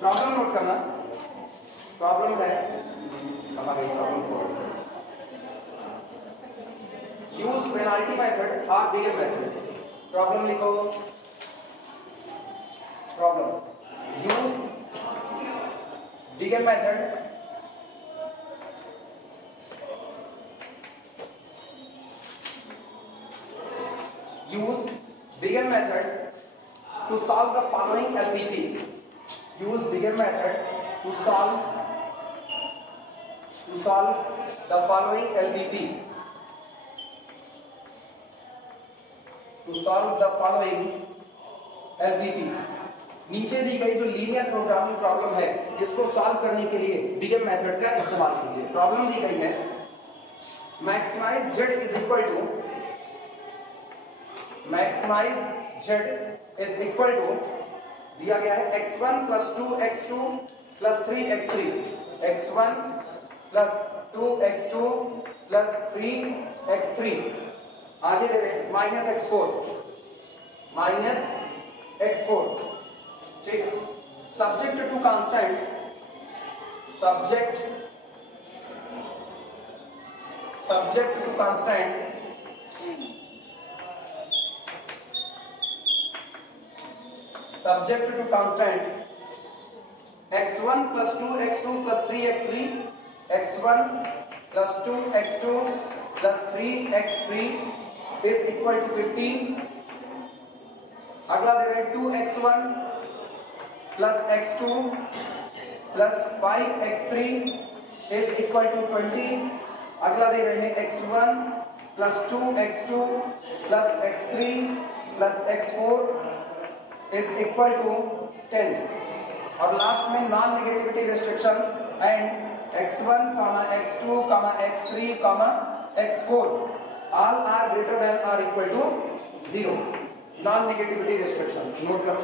Problem note करना, problem है कहाँ गई प्रॉब्लम, यूज पेनाल्टी मेथड और बिगर मेथड। प्रॉब्लम लिखो, problem use bigger method use bigger method to solve the following LPP. Use bigger method to solve the following LPP. To solve the following LPP. नीचे दी गई जो linear programming problem है इसको solve करने के लिए बिगर method का इस्तेमाल कीजिए। प्रॉब्लम दी गई है maximise z is equal to, maximise z is equal to दिया गया है x1 plus 2x2 plus 3x3, x1 plus 2x2 plus 3x3, आगे दे रहे हैं माइनस x4, ठीक। Subject to constant, subject to constant subject to constant x1 plus 2x2 plus 3x3, x1 plus 2x2 plus 3x3 is equal to 15। अगला दे रहे हैं 2x1 plus x2 plus 5x3 is equal to 20। अगला दे रहे हैं x1 plus 2x2 plus x3 plus x4 is equal to 10। और last में non negativity restrictions and x1, x2, x3, x4 all are greater than or equal to 0। Non negativity restrictions note करो।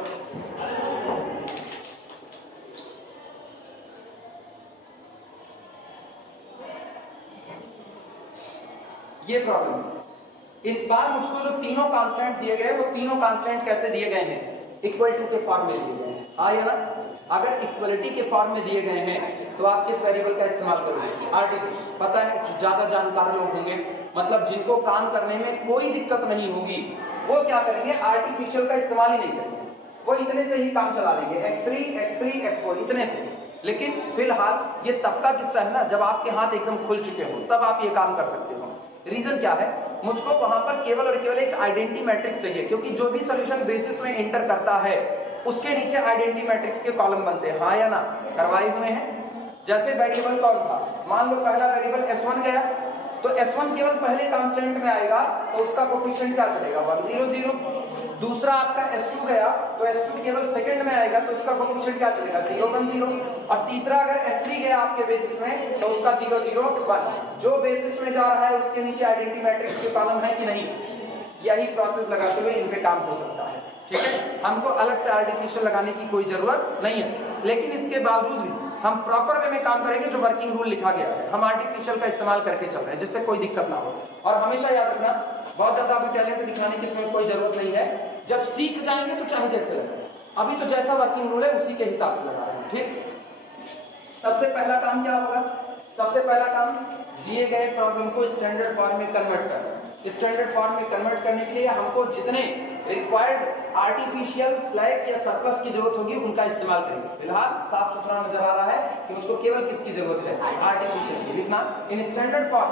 ये problem, इस बार मुझको जो तीनों constant दिए गए वो तीनों कांस्टेंट कैसे दिए गए हैं, इक्वल टू के फॉर्म में दिए गए हैं, हाँ या ना। अगर इक्वलिटी के फॉर्म में दिए गए हैं तो आप किस वेरिएबल का इस्तेमाल करोगे, आर्टिफिशियल। पता है ज्यादा जानकार लोग होंगे, मतलब जिनको काम करने में कोई दिक्कत नहीं होगी, वो क्या करेंगे, आर्टिफिशियल का इस्तेमाल ही नहीं करेंगे, वो इतने से ही काम चला लेंगे, x3, x4 इतने से। लेकिन फिलहाल ये तब का किस्सा है ना जब आपके हाथ एकदम खुल चुके हो, तब आप ये काम कर सकते हो। रीजन क्या है, मुझको वहां पर केवल और केवल एक आइडेंटिटी मैट्रिक्स चाहिए, क्योंकि जो भी सॉल्यूशन बेसिस में एंटर करता है उसके नीचे आइडेंटिटी मैट्रिक्स के कॉलम बनते हैं, हाँ या ना, करवाए हुए हैं। जैसे वेरिएबल कौन था, मान लो पहला वेरिएबल s1 गया तो s1 केवल पहले कांस्टेंट में आएगा तो उसका कोफिशिएंट क्या चलेगा, 1 0 0। दूसरा आपका s2 गया तो s2 केवल सेकंड में आएगा तो उसका कोफिशिएंट क्या चलेगा, 0 1 0। और तीसरा अगर s3 गया आपके बेसिस में तो उसका 0 0 1। जो बेसिस में जा रहा है उसके नीचे आइडेंटिटी मैट्रिक्स के कॉलम है कि नहीं, यही प्रोसेस लगाते हुए इन पे काम हो सकता है, ठीक है। हमको अलग से आर्टिफिशियल लगाने की कोई जरूरत नहीं है, लेकिन इसके बावजूद भी हम प्रॉपर वे में काम करेंगे, जो वर्किंग रूल लिखा गया है हम आर्टिफिशियल का इस्तेमाल करके चल रहे हैं, जिससे कोई दिक्कत ना हो। और हमेशा याद रखना, बहुत ज्यादा अभी टैलेंट दिखाने की इसमें कोई जरूरत नहीं है, जब सीख जाएंगे तो चाहे जैसे लगे, अभी तो जैसा वर्किंग रूल है उसी के हिसाब से लगा रहे हैं, ठीक। सबसे पहला काम क्या होगा, सबसे पहला काम दिए गए प्रॉब्लम को स्टैंडर्ड फॉर्म में कन्वर्ट करना। स्टैंडर्ड फॉर्म में कन्वर्ट करने के लिए हमको जितने रिक्वायर्ड आर्टिफिशियल स्लैग या सरप्लस की जरूरत होगी उनका इस्तेमाल करेंगे। फिलहाल साफ सुथरा नजर आ रहा है कि मुझको केवल किसकी जरूरत है, आर्टिफिशियल की। लिखना in standard form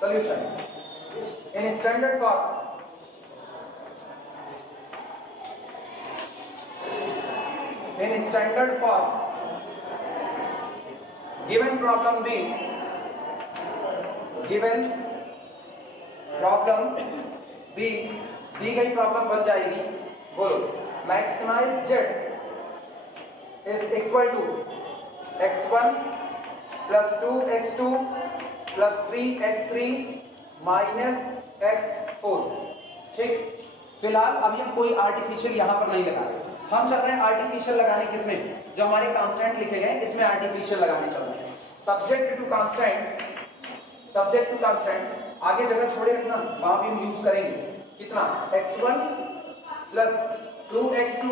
solution, in standard form in standard form given problem B दी गई प्रॉब्लम बन जाएगी, बोलो maximise z is equal to x1 plus 2x2 plus 3x3 minus x4, ठीक। फिलहाल अभी हम कोई आर्टिफिशियल यहाँ पर नहीं लगा रहे, हम चल रहे हैं आर्टिफिशियल लगाने किसमें, जो हमारे कांस्टेंट लिखे गए इसमें आर्टिफिशियल लगाने चल रहे हैं। सब्जेक्ट टू कांस्टेंट आगे जगह छोड़े रखना, वहां भी हम यूज करेंगे कितना, x1 plus 2x2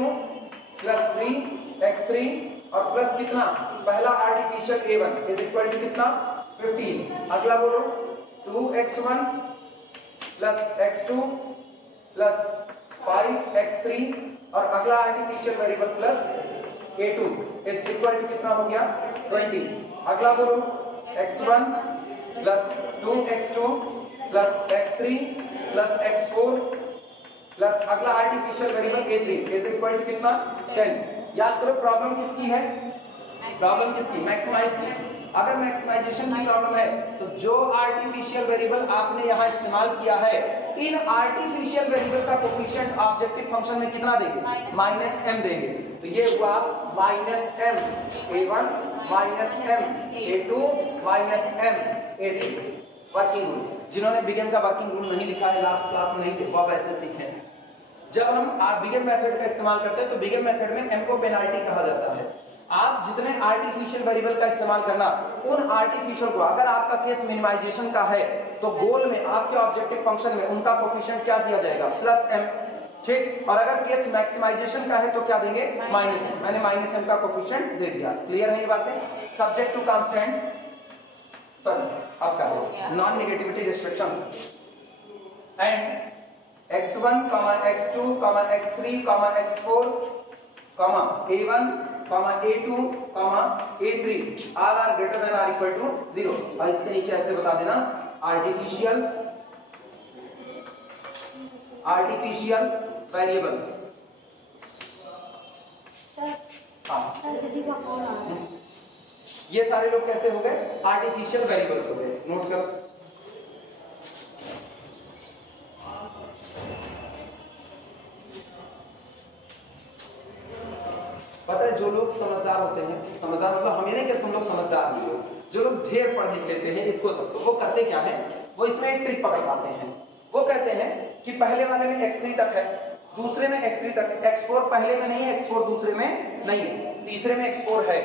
plus 3x3 और प्लस कितना, पहला artificial a1 is equal to कितना 15। अगला बोलो 2x1 plus x2 plus 5x3 और अगला artificial variable plus a2 is equal to कितना हो गया 20। अगला बोलो x1 plus 2x2 plus x3 plus x4 plus अगला artificial variable a3 is equal to कितना 10। याद करो प्रॉब्लम किसकी है, प्रॉब्लम किसकी, मैक्सिमाइज की। अगर मैक्सिमाइजेशन की प्रॉब्लम है तो जो आर्टिफिशियल वेरिएबल आपने यहाँ इस्तेमाल किया है, इन आर्टिफिशियल वेरिएबल का कोफिशिएंट ऑब्जेक्टिव फंक्शन में कितना देंगे, -m देंगे। तो ये हुआ -m a1 -m a2 -m a3 working rule. जिन्होंने बिगिन का वर्किंग रूल नहीं लिखा है, लास्ट क्लास में नहीं थे, वो अब ऐसे सीखें। जब हम बिगिन मेथड का इस्तेमाल करते हैं तो बिगिन मेथड में m को पेनाल्टी कहा जाता है। आप जितने आर्टिफिशियल वेरिएबल का इस्तेमाल करना, उन आर्टिफिशियल को, अगर आपका केस मिनिमाइजेशन का है तो गोल में आपके ऑब्जेक्टिव फंक्शन में उनका कोफिशिएंट क्या दिया जाएगा, +m, ठीक। और अगर केस मैक्सिमाइजेशन का है तो क्या देंगे, -m। मैंने -m का कोफिशिएंट दे दिया। क्लियर है ये बातें। सब्जेक्ट टू कांस्टेंट, सॉरी आपका non negativity restrictions and x1, x2, x3, x4, a1, a2, a3 all are greater than or equal to 0। और इसके नीचे ऐसे बता देना आर्टिफिशियल वेरिएबल्स। सर दीदी का फोन आ रहा है। ये सारे लोग कैसे हो गए, आर्टिफिशियल वेरिएबल्स हो गए। नोट करो। पता है जो लोग समझदार होते हैं, समझदार मतलब हमें नहीं कि तुम लोग समझदार नहीं हो, जो लोग ढेर पढ़ लिख लेते हैं इसको सब, तो वो करते क्या है, वो इसमें एक ट्रिक पकड़ पाते हैं। वो कहते हैं कि पहले वाले में x3 तक है, दूसरे में x3 तक है, x4 पहले में नहीं है, x4 दूसरे में नहीं है, तीसरे में x4 है,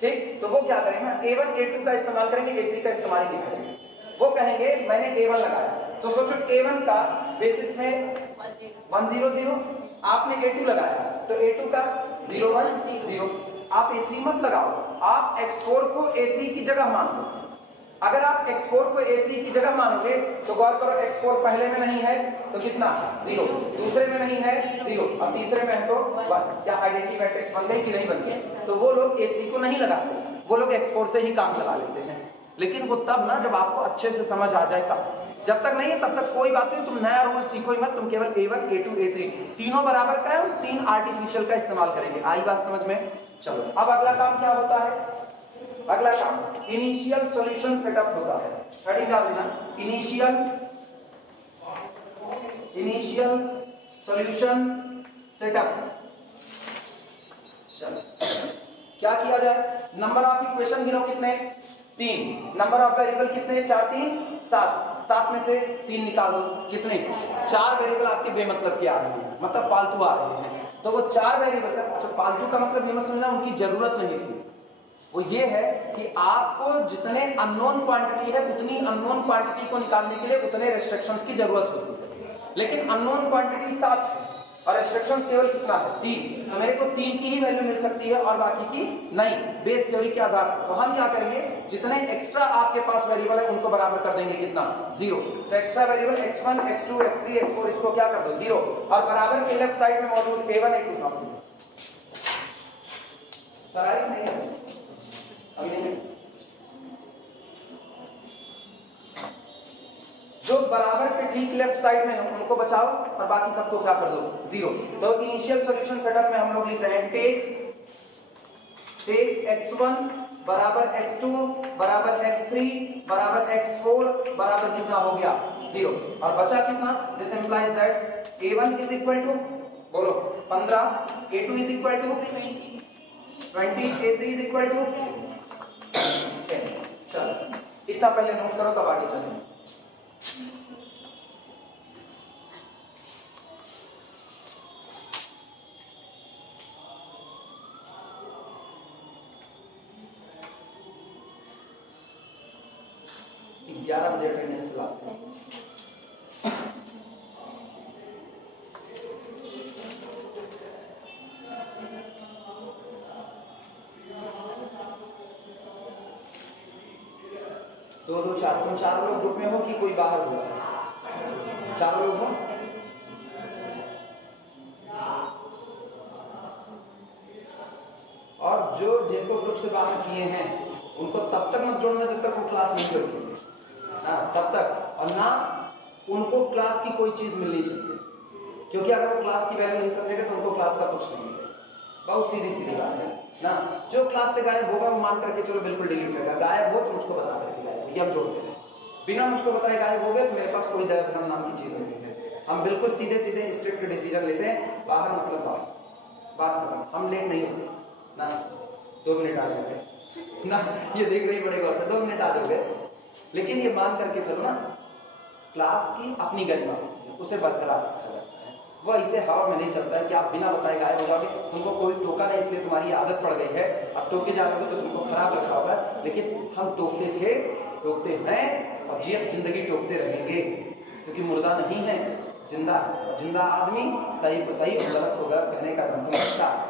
ठीक। तो वो क्या करेंगे ना, a1 a2 का इस्तेमाल करेंगे, a3 का इस्तेमाल नहीं करेंगे। वो कहेंगे मैंने a1 लगाया, तो सोचो a1 का बेसिस में 100, आपने a2 लगाया तो a2 का 010। आप a3 मत लगाओ, आप x4 को a3 की जगह मान लो। अगर आप x4 को a3 की जगह मानोगे तो गौर करो x4 पहले में नहीं है तो कितना 0, दूसरे में नहीं है 0, अब तीसरे में है तो 1। क्या आइडेंटिटी मैट्रिक्स बन गई कि नहीं बन गई। तो वो लोग a3 को नहीं लगाते, वो लोग x4 से ही काम चला लेते हैं। लेकिन वो तब ना जब आपको अच्छे से समझ आ जाए तब, जब तक नहीं है तब तक कोई बात नहीं, तुम नया रूल सीखो ही मत, तुम केवल a1 a2 a3 तीनों बराबर का है, 3 आर्टिफिशियल का इस्तेमाल करेंगे। आई बात समझ में। चलो अब अगला काम क्या होता है, अगला काम इनिशियल सॉल्यूशन सेटअप होता है। हेडिंग डाल देना इनिशियल सॉल्यूशन सेटअप। चलो क्या किया जाए, नंबर ऑफ इक्वेशन गिनो कितने, 3, नंबर ऑफ वेरिएबल कितने, 4 3 7, 7 में से 3 निकाल दो, कितने, 4 वेरिएबल आपके बेमतलब के आ रहे हैं, मतलब फालतू आ रहे हैं। तो वो 4 वेरिएबल का, अच्छा फालतू का मतलब ये मत समझना उनकी जरूरत नहीं थी, वो ये है कि आपको जितने अननोन क्वांटिटी है उतनी अननोन क्वांटिटी को निकालने के लिए उतने रेस्ट्रिक्शंस की जरूरत होती है। लेकिन अननोन क्वांटिटी 7 है और रेस्ट्रिक्शंस केवल कितना है, 3, तो मेरे को 3 की ही वैल्यू मिल सकती है और बाकी की नहीं, बेस थ्योरी के आधार पर। तो हम क्या करेंगे, जितने एक्स्ट्रा आपके पास वेरिएबल है उनको बराबर कर देंगे कितना, 0। तो extra variable x1 x2 x3 x4 इसको क्या कर दो 0, और बराबर के लेफ्ट साइड में मौजूद a1 a2 सराय नहीं है अभी नहीं, जो बराबर के ठीक लेफ्ट साइड में है उनको बचाओ और बाकी सबको क्या कर दो 0। तो इनिशियल सॉल्यूशन सेटअप में हम लोग लिख रहे हैं टेक x1 बराबर x2 बराबर x3 बराबर x4 बराबर कितना हो गया 0, और बचा कितना, this implies that a1 is equal to, बोलो 15, a2 is equal to 20, a3 is equal to 10। चलो इतना पहले नोट करो तब आगे चलें। ग्यारह बजे अटेंडेंस चलाते हैं। 2 2 4, तुम चारों लोग ग्रुप में हो कि कोई बाहर हो? चारों लोग हो? और जो जिनको ग्रुप से बाहर किए हैं उनको तब तक मत जोड़ना जब तक वो क्लास नहीं होगी, तब तक, और ना उनको क्लास की कोई चीज मिलनी चाहिए, क्योंकि अगर वो क्लास की वैल्यू नहीं समझेगा तो उनको क्लास का कुछ नहीं मिलेगा। बहुत सीधी सीधी बात है ना। जो क्लास से गायब होगा वो मान करके चलो बिल्कुल डिलीट होगा, गायब हो तो मुझको बता करके गायब हो, ये हम जोड़ते हैं। बिना मुझको बताए गायब हो गए तो मेरे पास कोई दया धर्म नाम की चीज नहीं है। हम बिल्कुल सीधे सीधे स्ट्रिक्ट डिसीजन लेते हैं, बाहर मतलब बाहर, बात खत्म। हम लेट नहीं होते ना। 2 मिनट आ जाओगे ना, ये देख रही बड़े गौर से, 2 मिनट आ जाओगे। लेकिन ये मान करके चलो ना, क्लास की अपनी गरिमा होती है, उसे बरकरार रखा जाता है। वो ऐसे हवा में नहीं चलता है कि आप बिना बताए गायब हो जाओगे। तुमको कोई टोका नहीं इसलिए तुम्हारी आदत पड़ गई है, अब टोके जा रहे हो तो तुमको खराब लग रहा होगा, लेकिन हम टोकते थे, टोकते हैं और जियत जिंदगी टोकते रहेंगे, क्योंकि मुर्दा नहीं है, जिंदा। जिंदा आदमी सही को सही और गलत को गलत कहने का दम रखता है।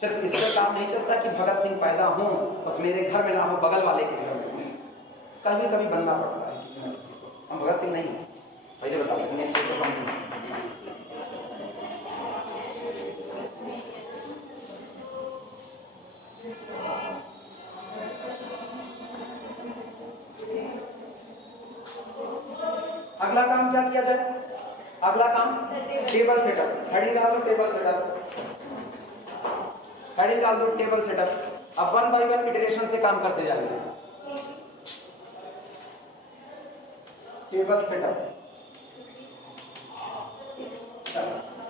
सिर्फ इससे काम नहीं चलता कि भगत सिंह पैदा हो बस मेरे घर में ना हो, बगल वाले के घर में। कभी कभी बनना पड़ता है किसी न किसी को। हम भगत सिंह नहीं हैं, पहले बता दें, सोचो हम अगला काम क्या किया जाए? अगला काम टेबल सेटअप। हेडिंग डाल दो टेबल सेटअप, हेडिंग डाल दो टेबल सेटअप। अब 1 बाय 1 इटरेशन से काम करते जाएंगे। टेबल सेटअप,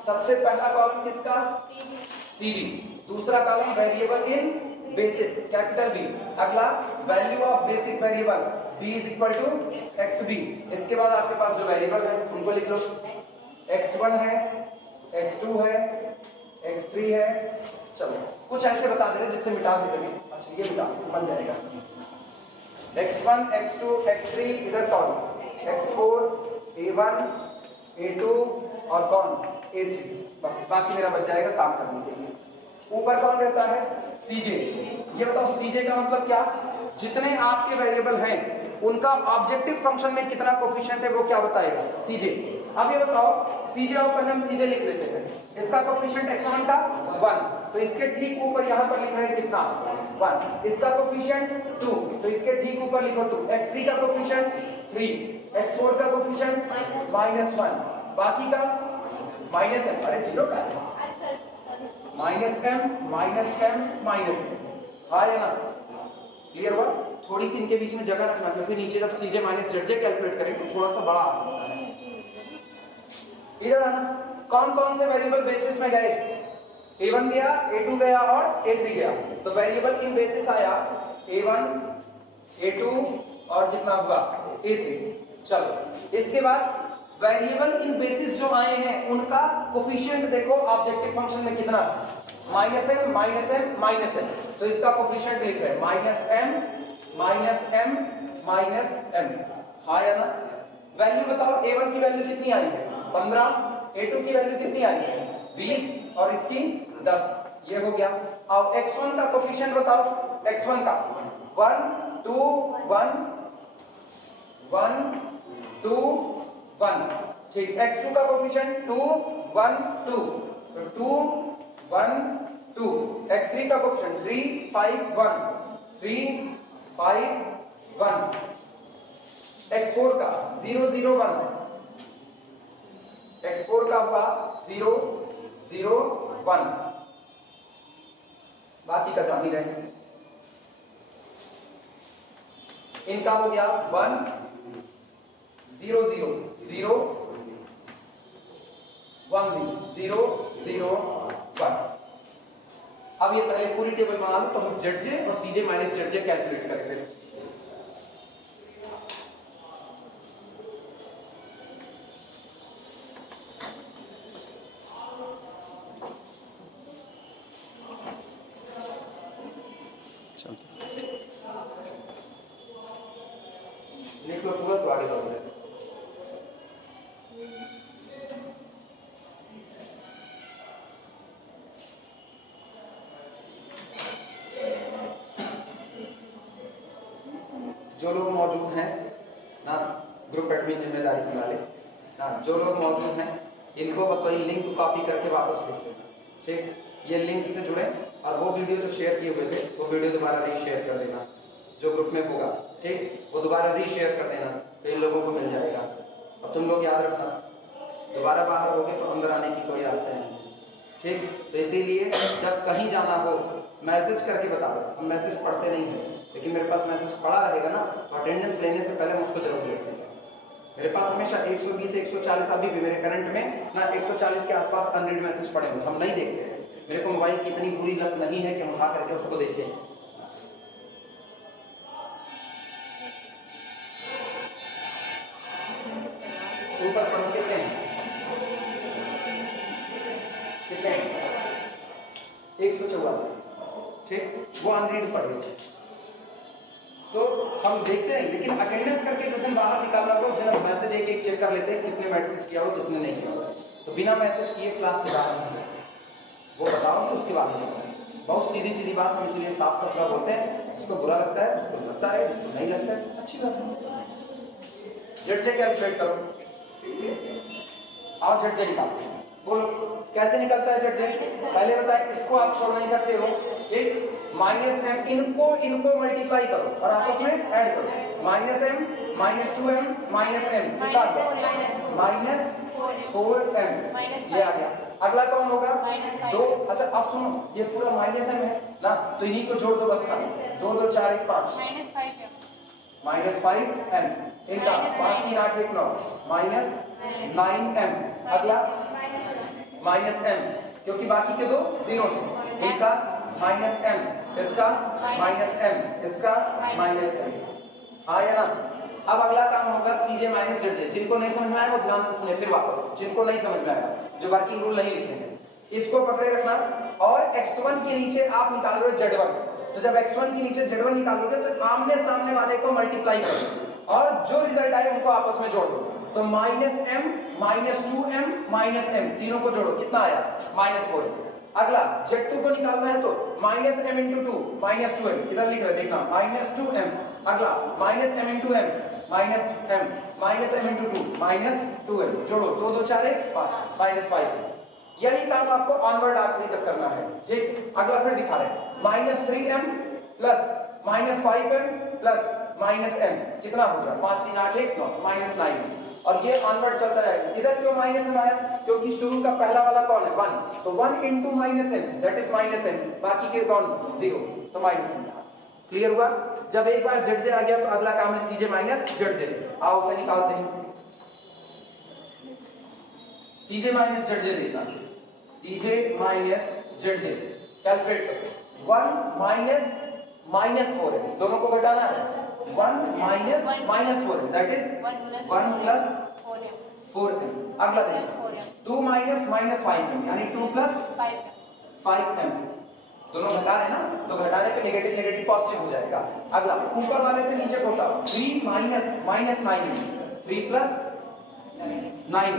सबसे पहला कॉलम किसका? सीबी। दूसरा column variable in basis, capital B. अगला value of basic variable b is equal to xb। इसके बाद आपके पास जो वेरिएबल है उनको लिख लो। x1 है, x2 है, x3 है। चलो कुछ ऐसे बता दे रहे जिससे मिटा भी सके। अच्छा ये मिटा बन जाएगा। x1 x2 x3, इधर कौन? x4 a1 a2 और कौन? a3। बस बाकी मेरा बच जाएगा काम करने के लिए। ऊपर कौन रहता है? cj। ये बताओ cj का मतलब क्या? जितने आपके वेरिएबल हैं उनका ऑब्जेक्टिव फंक्शन में कितना कोफिशिएंट है वो क्या बताएगा? cj। अब ये बताओ cj, और पहले हम cj लिख लेते हैं। इसका कोफिशिएंट x1 का 1, तो इसके ठीक ऊपर यहाँ पर लिख रहे हैं कितना? 1। इसका कोफिशिएंट 2, तो इसके ठीक ऊपर लिखो 2। x3 का कोफिशिएंट 3, x4 का कोफिशिएंट -1, बाकी का -m। अरे जीरो का है, -m हाँ या ना? क्लियर हुआ? थोड़ी सी इनके बीच में जगह रखना, क्योंकि नीचे जब cj माइनस zj कैलकुलेट करें तो थोड़ा सा बड़ा आ सकता है। इधर आना, कौन कौन से वेरिएबल बेसिस में गए? a1 गया, a2 गया और a3 गया। तो वेरिएबल इन बेसिस आया a1 a2 और कितना हुआ? a3। चलो इसके बाद वेरिएबल इन बेसिस जो आए हैं उनका कोफिशिएंट देखो ऑब्जेक्टिव फंक्शन में कितना? -m। तो इसका कोफिशिएंट लिख रहे हैं -m। हाँ या ना? वैल्यू बताओ, a1 की वैल्यू कितनी आई है? 15, a2 की वैल्यू कितनी आई है? 20 और इसकी 10। ये हो गया। अब x1 का कोफिशिएंट बताओ। x1 का 1 2 1 1 2 1, ठीक। x2 का कोफिशिएंट 2 1 2, तो 2 1 2। x3 का कोफिशिएंट 3 5 1 3 5 1। x4 का 0 0 1, x4 का हुआ 0 0 1, बाकी का जान ही रहे। इनका हो गया 1 0 0 0 1 0 0 1। अब ये पहले पूरी टेबल बना लो, तो हम zj और cj माइनस zj कैलकुलेट करेंगे। लिख लो पूरा, तो आगे बढ़ो। जो लोग मौजूद हैं ग्रुप एडमिन जिम्मेदारी संभाले। हाँ, जो लोग मौजूद हैं इनको बस वही लिंक को कॉपी करके वापस भेज देना, ठीक। ये लिंक से जुड़े और वो वीडियो जो शेयर किए हुए थे वो वीडियो दोबारा रीशेयर कर देना, जो ग्रुप में होगा, ठीक, वो दोबारा रीशेयर कर देना तो इन लोगों को मिल जाएगा। और तुम लोग याद रखना, दोबारा बाहर होगे तो अंदर आने की कोई रास्ता नहीं, ठीक। तो इसीलिए जब कहीं जाना हो मैसेज करके बता दो। हम मैसेज पढ़ते नहीं हैं, लेकिन मेरे पास मैसेज पढ़ा रहेगा ना तो अटेंडेंस लेने से पहले मुझको जरूर देखेगा। मेरे पास हमेशा 120 140 अभी भी मेरे करंट में ना 140 के आसपास अनरीड मैसेज पड़े हुए, हम नहीं देखते हैं। मेरे को मोबाइल की इतनी बुरी लत नहीं है कि हम उठा करके उसको देखें। ऊपर पढ़ो कितने कितने 144, ठीक, वो अनरीड पढ़े। तो हम देखते हैं, लेकिन अटेंडेंस करके जिस दिन बाहर निकालना होगा उस दिन हम मैसेज एक एक चेक कर लेते हैं, किसने मैसेज किया हो किसने नहीं किया हो। तो बिना मैसेज किए क्लास से बाहर नहीं जाए, वो बताओगे उसके बाद में। बहुत सीधी सीधी बात, हम इसलिए साफ सुथरा बोलते हैं। जिसको बुरा लगता है उसको लगता है, जिसको नहीं लगता है अच्छी बात है। झट से कैलकुलेट करो, आओ झट से निकालते हैं। बोलो कैसे निकलता है झट से? पहले बताए इसको आप छोड़ नहीं सकते हो, ठीक। -m इनको मल्टीप्लाई करो और आपस में ऐड करो। -m -2m -m कितना आ गया? -4m, ये आ गया। अगला कौन होगा? 2। अच्छा अब सुनो, ये पूरा -m है ना, तो इन्हीं को जोड़ दो बस का। 2 2 4 1 5 -5m इनका 5 3 8 1 9 -9m। अगला -m, क्योंकि बाकी के दो 0 हैं, इनका -m, इसका -m, इसका -m। आया ना? अब अगला काम होगा CJ माइनस ZJ। जिनको नहीं समझ में आया वो ध्यान से सुने फिर वापस, जिनको नहीं समझ में आया, जो वर्किंग रूल नहीं लिखे हैं, इसको पकड़े रखना। और x1 के नीचे आप निकाल रहे हो Z1, तो जब x1 के नीचे Z1 निकालोगे तो आमने सामने वाले को मल्टीप्लाई करो और जो रिजल्ट आए उनको आपस में जोड़ दो। तो -m -2m -m तीनों को जोड़ो, कितना आया? -4। अगला Z2 को निकालना है तो -m × 2 -2m, इधर लिख रहे देखना, -2m। अगला -m × m -m -m × 2 -2m, जोड़ो, 2 2 4 1 5 -5। यही काम आपको ऑनवर्ड आखिरी तक करना है, ठीक। अगला फिर दिखा रहे हैं -3m + -5m + -m कितना हो गया? 5 3 8 1 9 -9। और ये ऑनवर्ड चलता जाएगा। इधर क्यों -m आया? क्योंकि शुरू का पहला वाला कौन है? 1, तो 1 × -m दैट इज -m, बाकी के कौन? 0, तो -m। क्लियर हुआ? जब एक बार ZJ आ गया तो अगला काम है CJ माइनस ZJ। आओ उसे निकालते हैं। CJ माइनस ZJ देखना, CJ माइनस ZJ कैलकुलेट करो। 1 -4 है, दोनों को घटाना है। 1 -4 दैट इज 1 + 4m। अगला देखिए 2 -5m यानी 2 + 5m, दोनों घटा रहे हैं ना, तो घटाने पे नेगेटिव नेगेटिव पॉजिटिव हो जाएगा। अगला ऊपर वाले से नीचे को उठाओ, 3 -9m 3 + 9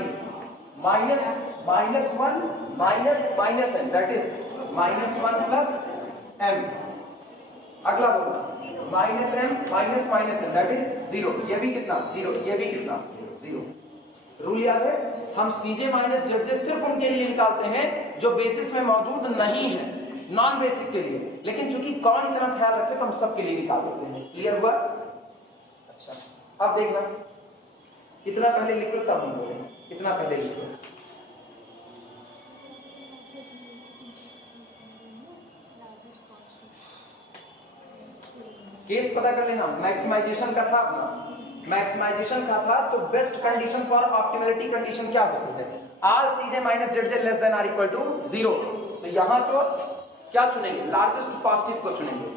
-1 -m that is -1 + m। अगला बोलो -m दैट इज 0, ये भी कितना? 0, ये भी कितना? 0। रूल याद है? हम CJ माइनस ZJ सिर्फ उनके लिए निकालते हैं जो बेसिस में मौजूद नहीं है, नॉन बेसिक के लिए। लेकिन चूंकि कौन इतना ख्याल रखे तो हम सब के लिए निकाल देते हैं। क्लियर हुआ? अच्छा अब देखना, इतना पहले लिख लो तब हम बोले, इतना पहले लिख लो। केस पता कर लेना। मैक्सिमाइजेशन का था अपना, मैक्सिमाइजेशन का था तो best condition for optimality condition क्या होती है? All CJ minus ZJ less than or equal to 0। तो यहां तो क्या चुनेंगे? लार्जेस्ट पॉजिटिव को चुनेंगे।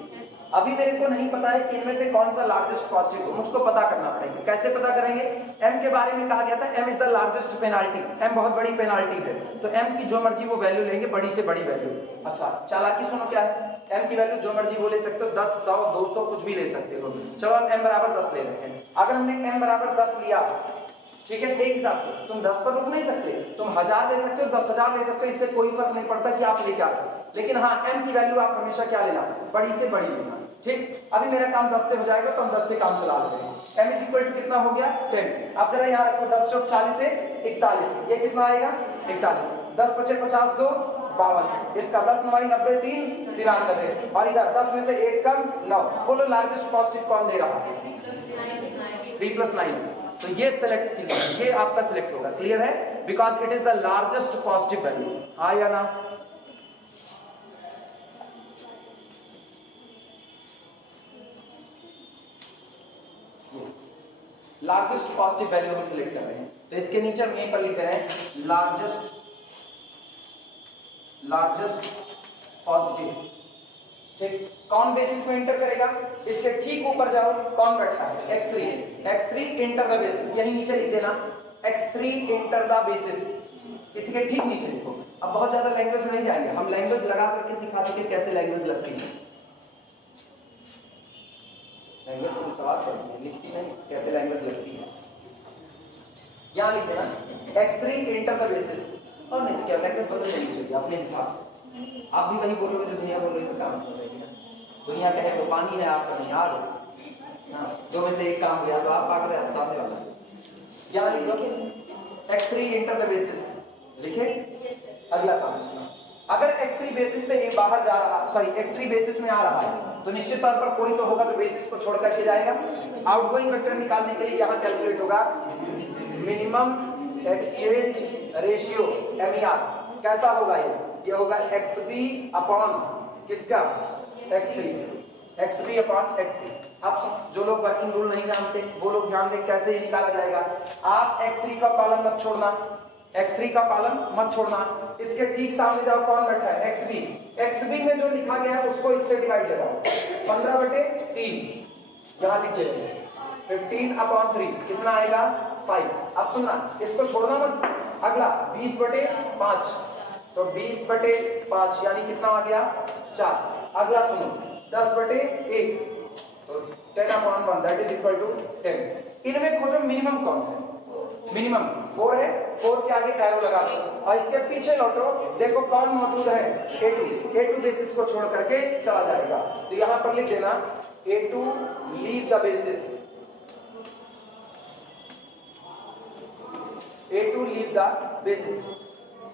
अभी मेरे को नहीं पता है कि इनमें से कौन सा लार्जेस्ट पॉजिटिव है, मुझको पता करना पड़ेगा। कैसे पता करेंगे? m के बारे में कहा गया था m is the largest penalty, m बहुत बड़ी पेनाल्टी है, तो m की जो मर्जी वो वैल्यू लेंगे, बड़ी से बड़ी वैल्यू। अच्छा चालाकी सुनो क्या है, m की वैल्यू जो मर्जी वो ले सकते हो, 10 100 200 कुछ भी ले सकते हो। चलो हम m बराबर 10 ले रहे हैं। अगर हमने m बराबर 10 लिया, ठीक है, एक हिसाब से तुम 10 पर रुक नहीं सकते, तुम 1000 ले सकते हो, 10,000 ले सकते हो, इससे कोई फर्क नहीं पड़ता कि आप ले क्या। लेकिन हाँ m की वैल्यू आप हमेशा क्या लेना? बड़ी से बड़ी लेना। ठीक, अभी मेरा काम 10 से हो जाएगा तो हम 10 से काम चला लेते हैं। m इज इक्वल टू कितना हो गया 10। अब जरा यहाँ रखो 10 चौक 40 से 41, ये कितना आएगा 41। 10 पचे 50 2 52, इसका 10 9 90 3 93, और इधर 10 में से 1 कम 9। बोलो लार्जेस्ट पॉजिटिव कौन दे रहा है 3 + 9। तो ये सेलेक्ट कीजिए, ये आपका सिलेक्ट होगा। क्लियर है, because it is the largest positive value. हाँ या ना? लार्जेस्ट पॉजिटिव वैल्यू हम सिलेक्ट कर रहे हैं, तो इसके नीचे हम यहीं पर लिख रहे हैं लार्जेस्ट पॉजिटिव। ठीक, कौन बेसिस में इंटर करेगा? इसके ठीक ऊपर जाओ, कौन बैठा है x3 इंटर द बेसिस, यही नीचे लिख देना x3 इंटर द बेसिस, इसके ठीक नीचे लिखो। अब बहुत ज्यादा लैंग्वेज में नहीं जाएंगे, हम लैंग्वेज लगा करके सिखाते कि कैसे लैंग्वेज लगती है। लैंग्वेज को सवाल करती है, लिखती नहीं, कैसे लैंग्वेज लगती है। यहाँ लिख देना x3 इंटर द बेसिस, और नहीं तो क्या लैंग्वेज बदल जानी चाहिए अपने हिसाब से। आप भी वही बोलोगे जो दुनिया बोल रही है तो काम हो जाएगी ना। दुनिया कहे तो पानी है, आप कहीं आ रहे, हाँ, दो में से एक काम हो गया तो आप पागल है, सामने वाला। यहाँ लिख दो x3 इंटर द बेसिस, लिखे। अगला काम सुनो, अगर x3 बेसिस से ये बाहर जा रहा, सॉरी x3 बेसिस में आ रहा है, तो निश्चित तौर पर कोई तो होगा जो बेसिस को छोड़ करके जाएगा। आउटगोइंग वेक्टर निकालने के लिए यहाँ कैलकुलेट होगा मिनिमम एक्सचेंज रेशियो MER। कैसा होगा ये होगा XB अपॉन किसका XB अपॉन x3। अब जो लोग वर्किंग रूल नहीं जानते वो लोग ध्यान दें कैसे ये निकाला जाएगा। आप x3 का कॉलम मत छोड़ना, x3 का कॉलम मत छोड़ना, इसके ठीक सामने जाओ, कौन बैठा है XB में जो लिखा गया है उसको इससे डिवाइड लगाओ, 15/3 यहाँ लिख देते हैं, 15/3 कितना आएगा 5। अब सुनना, इसको छोड़ना मत। अगला 20/5, तो 20/5 यानी कितना आ गया 4। अगला सुनो 10/1, तो 10/1 दैट इज इक्वल टू 10। इनमें खोजो मिनिमम कौन है, मिनिमम 4 है, 4 के आगे एरो लगा दो और इसके पीछे लौटो, देखो कौन मौजूद है A2 बेसिस को छोड़ करके चला जाएगा। तो यहां पर लिख देना A2 leave the basis, A2 leave the basis.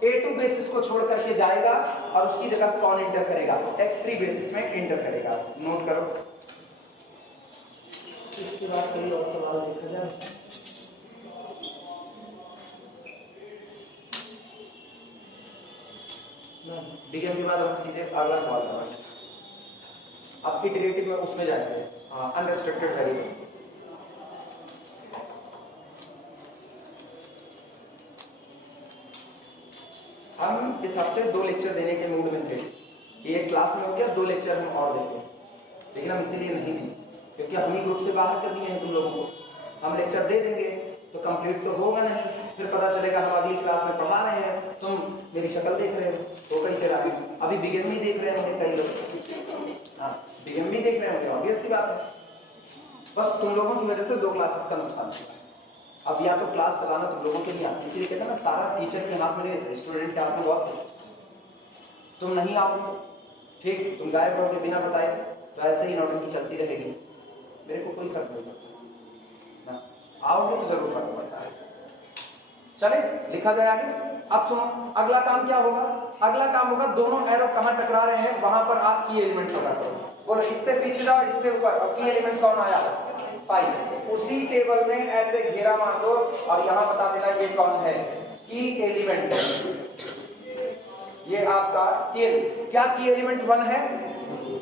A2 basis को छोड़ करके जाएगा और उसकी जगह कौन इंटर करेगा x3 बेसिस में इंटर करेगा। नोट करो। इसके बाद कोई और सवाल देखा जाए। डिग्री के बाद हम सीधे अगला सवाल करेंगे। अब इटरेटिव में उसमें जाएंगे, अनरिस्ट्रिक्टेड वेरिएबल। हम इस हफ्ते 2 लेक्चर देने के मूड में थे, एक क्लास में हो गया, 2 लेक्चर हम और देंगे, लेकिन हम इसीलिए नहीं दी क्योंकि हम ही ग्रुप से बाहर कर दिए हैं तुम लोगों को। हम लेक्चर दे देंगे तो कंप्लीट तो होगा नहीं, फिर पता चलेगा हम अगली क्लास में पढ़ा रहे हैं, तुम मेरी शक्ल देख रहे हो तो कैसे रहा। अभी बिगिन में देख रहे होंगे कई लोग, हाँ बिगिन में देख रहे होंगे, ऑब्वियस सी बात है। बस तुम लोगों की वजह से 2 क्लासेस का नुकसान हुआ है। अब या तो क्लास चलाना तुम लोगों के लिए आता, इसीलिए कहते हैं ना सारा टीचर के हाथ में नहीं रहता, स्टूडेंट के हाथ में बहुत कुछ। तुम नहीं आओगे, ठीक, तुम गायब रहोगे बिना बताए तो ऐसे ही नौटंकी चलती रहेगी, मेरे को कोई फर्क नहीं पड़ता। आओगे तो जरूर फर्क पड़ता है। चले लिखा जाए आगे। अब सुनो अगला काम क्या होगा, अगला काम होगा दोनों एरो कहाँ टकरा रहे हैं वहां पर आप की एलिमेंट पता करो। बोलो इससे पीछे जाओ, इससे ऊपर, और की एलिमेंट कौन आया 5। उसी टेबल में ऐसे घेरा मार दो और यहाँ बता देना ये कौन है की एलिमेंट। ये आपका क्या की एलिमेंट 1 है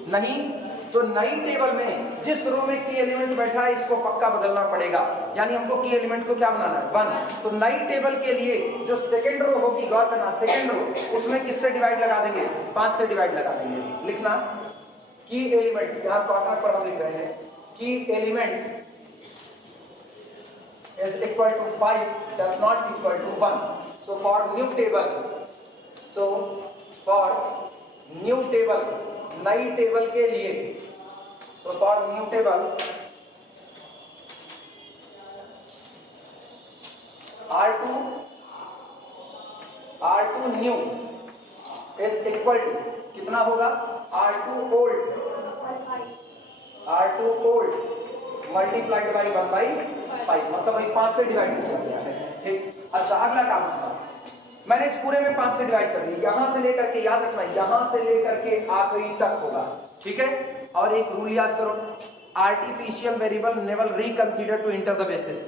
नहीं, तो नई टेबल में जिस रो में की एलिमेंट बैठा है इसको पक्का बदलना पड़ेगा, यानी हमको की एलिमेंट को क्या बनाना है 1। तो नई टेबल के लिए जो सेकंड रो होगी, गौर करना, सेकंड रो उसमें किससे डिवाइड लगा देंगे 5 से डिवाइड लगा देंगे। लिखना की एलिमेंट, यहाँ कॉर्नर पर हम लिख रहे हैं की element is equal to 5 does not equal to 1. So for new table नई टेबल के लिए, so for new table R2 new is equal to कितना होगा R2 old R2 old multiplied by 1/5, मतलब वही 5 से डिवाइड किया गया है। ठीक, अच्छा अगला काम सुना, मैंने इस पूरे में 5 से डिवाइड कर दिया, यहां से लेकर के, याद रखना यहां से लेकर के आखिरी तक होगा, ठीक है। और एक रूल याद करो, artificial variable never reconsider to enter the basis,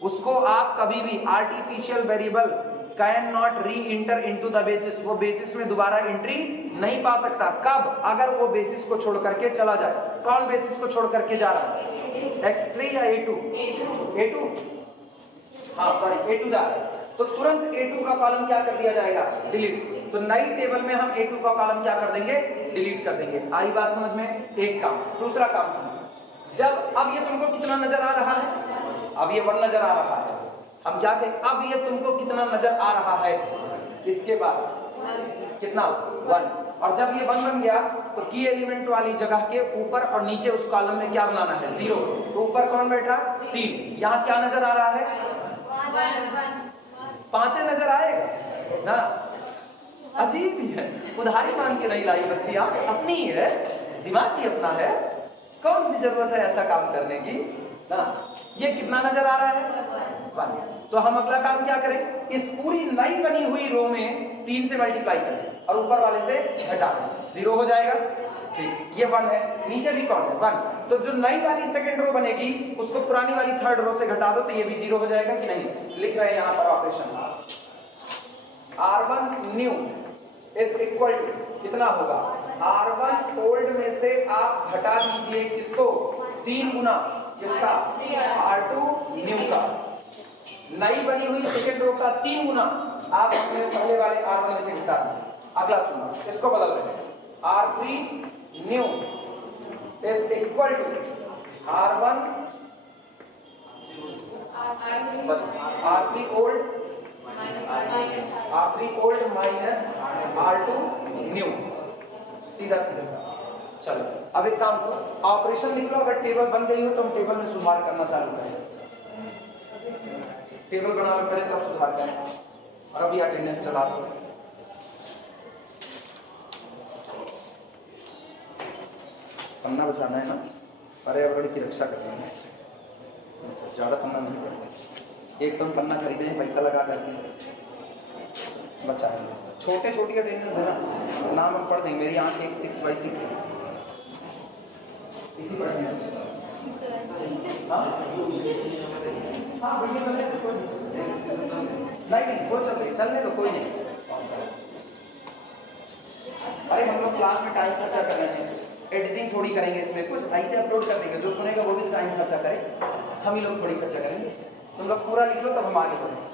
उसको आप कभी भी artificial variable cannot reenter into the basis, वो बेसिस में दोबारा एंट्री नहीं पा सकता। कब? अगर वो बेसिस को छोड़ करके चला जाए। कौन बेसिस को छोड़ करके जा रहा है? x3 या a2? a2, हाँ सॉरी a2 जा रहा है, तो तुरंत a2 का कॉलम क्या कर दिया जाएगा? डिलीट। तो नई टेबल में हम a2 का कॉलम क्या कर देंगे? डिलीट कर देंगे। आई बात समझ में? एक काम। दूसरा काम सुनो, जब अब ये तुमको कितना नजर आ रहा है? अब ये 1 नजर आ रहा है। हम क्या कहें? अब ये तुमको कितना नजर आ रहा है? इसके बाद कितना? 1। और जब ये 1 बन गया तो की एलिमेंट वाली जगह के ऊपर और नीचे उस कॉलम में क्या बनाना है? 0। तो ऊपर कौन बैठा? 3। यहाँ क्या नजर आ रहा है? 5 नजर आएगा ना। अजीब ही है, उधारी मांग के नहीं लाई बच्ची, आप अपनी ही है, दिमाग ही अपना है, कौन सी जरूरत है ऐसा काम करने की ना। ये कितना नजर आ रहा है? 1। तो हम अगला काम क्या करें? इस पूरी नई बनी हुई रो में 3 से मल्टीप्लाई करें और ऊपर वाले से घटा दें, 0 हो जाएगा। ठीक, ये 1 है, नीचे भी कौन है? 1। तो जो नई वाली सेकंड रो बनेगी उसको पुरानी वाली थर्ड रो से घटा दो, तो ये भी 0 हो जाएगा कि नहीं? लिख रहे हैं यहाँ पर operation, R1 new is equal to कितना होगा? R1 ओल्ड में से आप घटा दीजिए किसको? 3 गुना किसका? R2 न्यू का। नई बनी हुई सेकंड रो का 3 गुना आप अपने पहले वाले R1 में से घटा दीजिए। अगला सुनो, इसको बदल रहे हैं, R3 new is equal to R1 R3 old minus R2 new, सीधा सीधा। चलो अब एक काम करो, ऑपरेशन लिख लो, अगर टेबल बन गई हो तो हम टेबल में सुधार करना चालू करें। टेबल बना लो पहले, तब सुधार करें। और अभी अटेंडेंस चला दो। पन्ना बचाना है ना, पर्यावरण की रक्षा करनी है, ज्यादा पन्ना नहीं पड़ेगा। एकदम पन्ना खरीदे हैं पैसा लगा करके, बचाएंगे। छोटे छोटी अटेंडेंस है ना, नाम हम पढ़ देंगे। मेरी आंख एक 6/6 है, इसी पर नहीं वो चल रही, चलने तो कोई नहीं। अरे हम लोग क्लास में टाइम खर्चा कर रहे हैं, एडिटिंग थोड़ी करेंगे, इसमें कुछ ऐसे अपलोड कर देंगे, जो सुनेगा वो भी टाइम खर्चा करे, हम ही लोग थोड़ी खर्चा करेंगे। तुम लोग पूरा लिख लो तब हम आगे बढ़ें।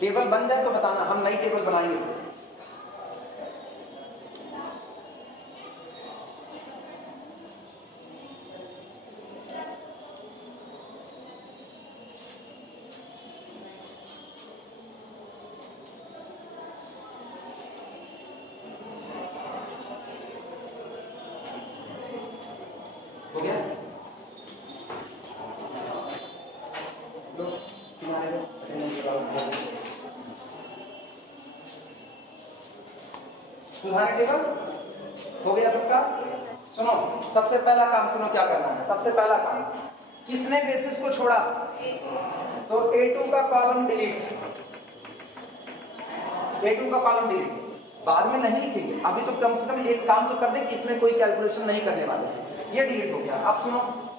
टेबल बन जाए तो बताना, हम नई टेबल बनाएंगे। हो गया? सुधार टेबल हो गया सबका? सुनो, सबसे पहला काम सुनो क्या करना है। सबसे पहला काम, किसने बेसिस को छोड़ा? तो A2 का कॉलम डिलीट, A2 का कॉलम डिलीट। बाद में नहीं लिखेंगे, अभी तो कम से कम एक काम तो कर दे कि इसमें कोई कैलकुलेशन नहीं करने वाले। ये डिलीट हो गया। अब सुनो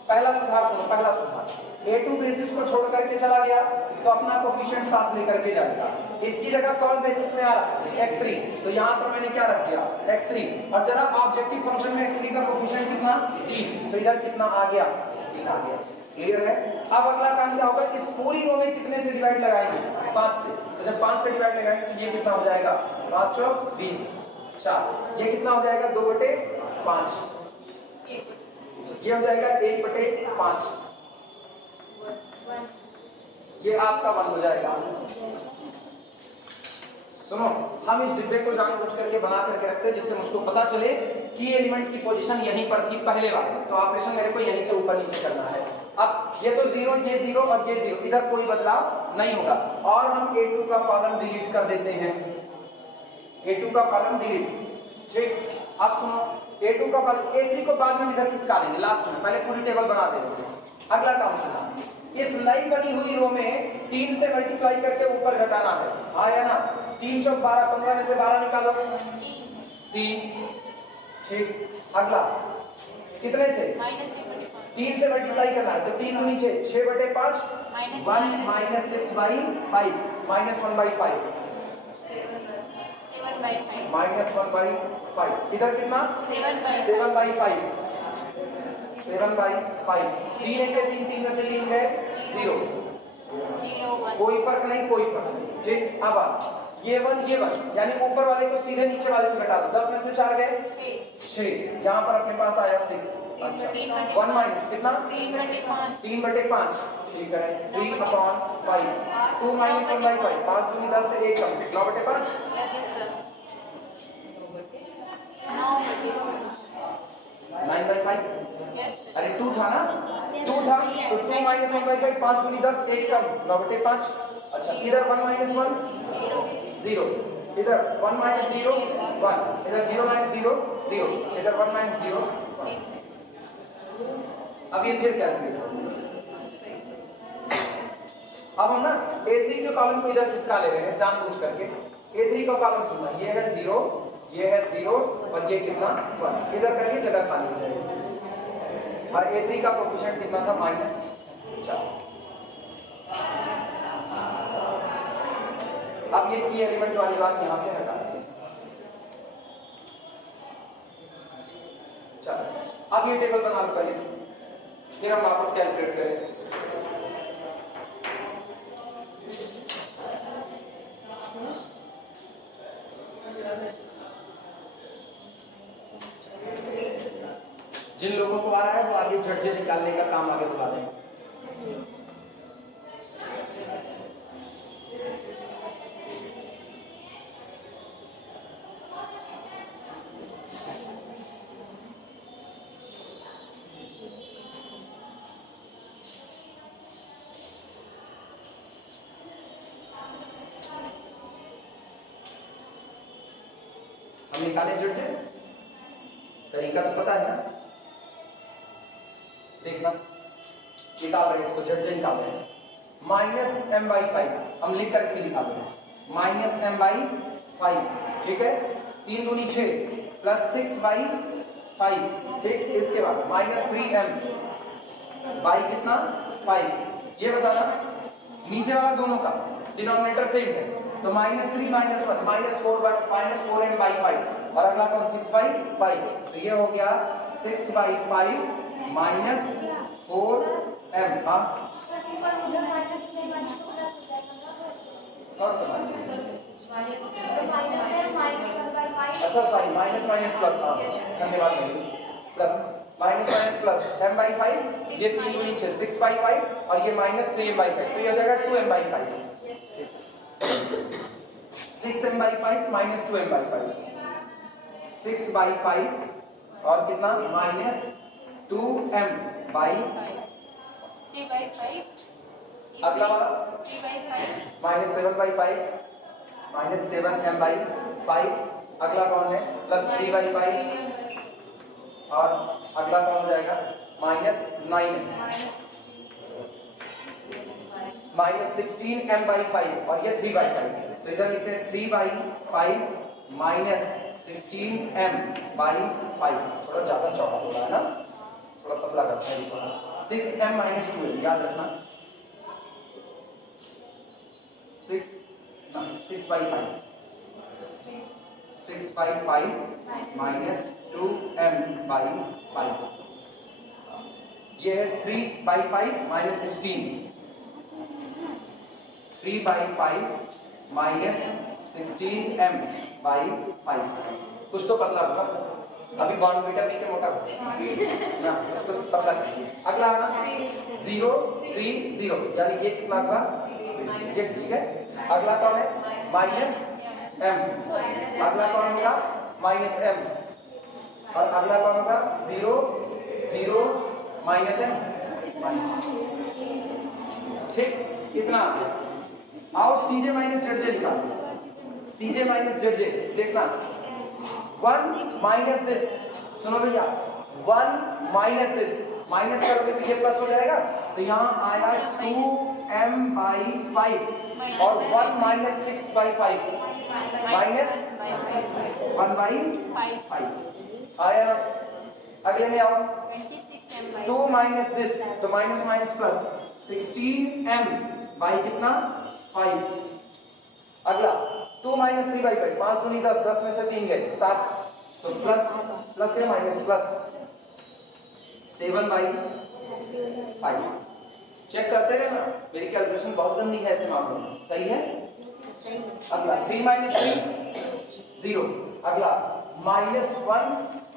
पहला सुधार, सुनो पहला सुधार, A2 बेसिस को छोड़ करके चला गया तो अपना कोफिशिएंट साथ लेकर के जाएगा। इसकी जगह कौन बेसिस में आ रहा है? x3, तो यहाँ पर मैंने क्या रख दिया? x3। और जरा ऑब्जेक्टिव फंक्शन में x3 का कोफिशिएंट कितना? 3, तो इधर कितना आ गया? 3 आ गया। क्लियर है? अब अगला काम क्या होगा? इस पूरी रो में कितने से डिवाइड लगाएंगे? 5 से। तो जब 5 से डिवाइड लगाएंगे तो ये कितना हो जाएगा? 5 चौक 20, 4। ये कितना हो जाएगा? 2/5। ये हो जाएगा 1/5। ये आपका 1 हो जाएगा। सुनो, हम इस डिब्बे को जानबूझ करके बना करके रखते हैं जिससे मुझको पता चले कि एलिमेंट की पोजीशन यहीं पर थी पहले वाले, तो ऑपरेशन मेरे को यहीं से ऊपर नीचे करना है। अब ये तो 0, ये 0 और ये 0, इधर कोई बदलाव नहीं होगा और हम A2 का कॉलम डिलीट कर देते हैं। A2 का कॉलम डिलीट, ठीक। अब सुनो, A2 का कॉलम, A3 को बाद में इधर किसका लेंगे, लास्ट में, पहले पूरी टेबल बना देते हैं। अगला काम सुनो, इस नई बनी हुई रो में 3 से मल्टीप्लाई करके ऊपर घटाना है, आया ना। 3 चौक 12, 15 में से 12 निकालो, 3, ठीक। अगला कितने से, 3 से मल्टीप्लाई करना है, तो 3 दूनी 6, 6/5, 1 माइनस 6/5, माइनस 1/5, माइनस 1/5। इधर कितना, 7/5, 7/5। 3 एक 3 में से 3 गए 0, कोई फर्क नहीं, कोई फर्क नहीं, ठीक। अब ये 1 यानी ऊपर वाले को सीधे नीचे वाले से घटा दो, 10 में से 4 गए 6, यहाँ पर अपने पास आया 6। अच्छा, 1 माइनस कितना, 3/5, ठीक है, 3/5, 2 माइनस 1/5, 5 दूनी 10 से 1 कम, 9/5, 9/5। अरे 2 था ना, 2 था, तो 2 माइनस 1/5, 5 दूनी 10, 1 कम, 9/5। अच्छा, इधर 1 माइनस 1 0, इधर 1 माइनस 0 1, इधर 0 माइनस 0 0, इधर 1 माइनस 0 1। अब ये फिर क्या करेंगे, अब हम ना A3 के कॉलम को इधर किसका ले रहे हैं जानबूझ करके। A3 का कॉलम सुनना, ये है 0, ये है 0 और ये कितना 1, इधर करिए जगह खाली हो जाएगी। और A3 का कोफिशिएंट कितना था, -4। अब ये की एलिमेंट वाली बात यहां से हटा देंगे। चलो, अब ये टेबल बना लो पहले, फिर हम वापस कैलकुलेट करें। जिन लोगों को आ रहा है वो आगे झटझे निकालने का काम आगे बढ़ा दें। हम निकाले झटझे, तरीका तो पता है ना, देखना निकाल रहे हैं इसको, झटझे निकाल रहे हैं। -m/5 हम लिख करके भी दिखा देंगे, -m/5, ठीक है। 3 दूनी 6 प्लस 6/5, ठीक। इसके बाद -3m बाई कितना 5, ये बताना नीचे वाला दोनों का डिनोमिनेटर सेम है, तो -3 -1 -4m/5 और अगला कौन 6/5, तो ये हो गया 6/5 -4m। हाँ कौन सा अच्छा सॉरी, माइनस प्लस, हाँ धन्यवाद मेरी, प्लस माइनस प्लस m/5, ये 3 दूनी 6 6/5 और ये -3m/5, तो ये हो जाएगा 2m/5, 6m/5 -2m/5, 6/5 और कितना -2m/5, 3/5, अगला वाला 3/5, -7/5 -7m/5, अगला कौन है +3/5 और अगला कौन हो जाएगा -9m -16m/5 और ये 3/5, तो इधर लिखते हैं 3/5 -16m/5, थोड़ा ज्यादा चौड़ा हो रहा है ना, थोड़ा पतला करते हैं। 6m - 2m याद रखना, 6/5 -2m/5, ये है 3/5 -16, 3/5 -16m/5, कुछ तो पतला होगा, अभी बॉर्नवीटा पी के मोटा होगा ना, उसको पतला कीजिए। अगला आना 0 3 0, यानी ये कितना था, ये ठीक है। अगला कौन है m, अगला कौन होगा माइनस m, और अगला कौन होगा 0 0 माइनस m, ठीक। इतना आ गया। आओ cj माइनस zj निकालो, cj माइनस zj देखना 1 माइनस दिस, सुनो भैया 1 माइनस दिस, माइनस करोगे तो ये प्लस हो जाएगा, तो यहाँ आया 2m/5 और 1 माइनस 6/5 माइनस 1/5 आया। अगले में आओ 2 माइनस दिस, तो minus minus plus 16m by कितना 5। अगला 2 माइनस 3/5, 5 दूनी 10, 10 में से 3 गए 7, तो प्लस प्लस या माइनस प्लस 7/5। चेक करते रहना, मेरी कैलकुलेशन बहुत गंदी है ऐसे मामलों में, सही है। अगला 3 माइनस 3 0, अगला माइनस 1,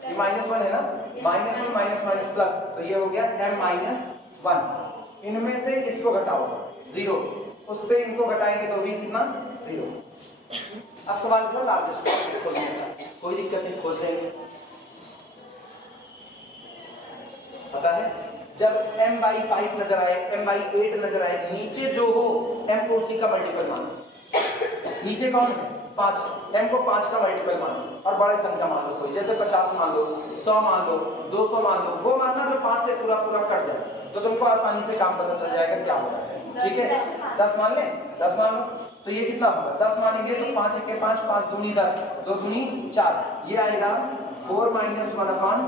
ये माइनस 1 है ना, माइनस 1 माइनस माइनस प्लस, तो ये हो गया m माइनस 1। इनमें से इसको घटाओ 0, उससे इनको घटाएंगे तो भी कितना 0। अब सवाल करो लार्जेस्ट पॉसिबल खोलने का, कोई दिक्कत नहीं, खोज लेंगे। पता है जब m/5 नजर आए, m/8 नजर आए, नीचे जो हो m को उसी का मल्टीपल मानो। नीचे कौन है 5, m को 5 का मल्टीपल मानो और बड़े संख्या मान लो कोई, जैसे 50 मान लो, 100 मान लो, 200 मान लो, वो मानना जो 5 से पूरा पूरा कट जाए, तो तुमको आसानी से काम पता चल जाएगा क्या होगा। ठीक है 10 मान ले, 10 मान लो, तो ये कितना होगा 10 मानेंगे तो 5 1 5, 5 दूनी 10, 2 दूनी 4, ये आएगा 4 माइनस 1/5,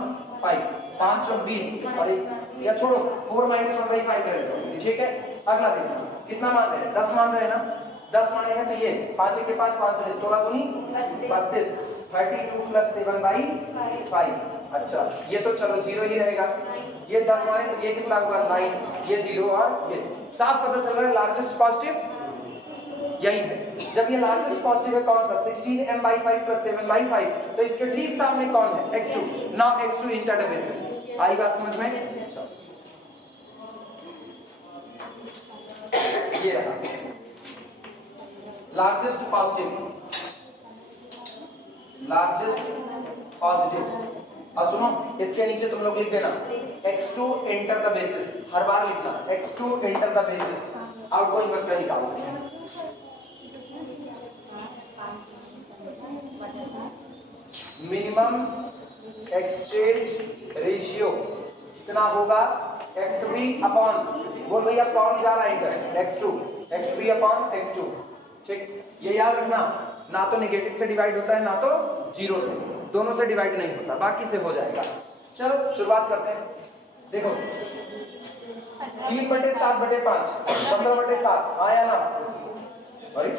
5 और 20, और या छोड़ो 4 माइनस 1/5 करेंगे। ठीक है अगला देखना कितना मान रहे हैं 10 मान रहे हैं ना, 10 माने हैं तो ये 5 1 5, 5 दूनी 16 दूनी 32, 32 प्लस 7/5। अच्छा ये तो चलो 0 ही रहेगा, ये 10 माने तो ये कितना होगा 9, ये 0 और ये साफ पता चल रहा है लार्जेस्ट पॉजिटिव यही है। जब ये लार्जेस्ट पॉजिटिव है कौन सा 16m/5 प्लस 7/5, तो इसके ठीक सामने कौन है x2। Now x2 enter the basis, आई बात समझ में। ये रहा लार्जेस्ट पॉजिटिव, लार्जेस्ट पॉजिटिव। और सुनो इसके नीचे तुम लोग लिख देना x2 एंटर द बेसिस, हर बार लिखना x2 enter the basis, outgoing vector निकालो। मिनिमम एक्सचेंज रेशियो कितना होगा x3 अपॉन, बोल भैया कौन जा रहा है इधर x2, x3 अपॉन x2। ठीक ये याद रखना, ना तो नेगेटिव से डिवाइड होता है ना तो जीरो से, दोनों से डिवाइड नहीं होता, बाकी से हो जाएगा। चलो शुरुआत करते हैं। देखो 3/7/5 15/7 आया ना भाई,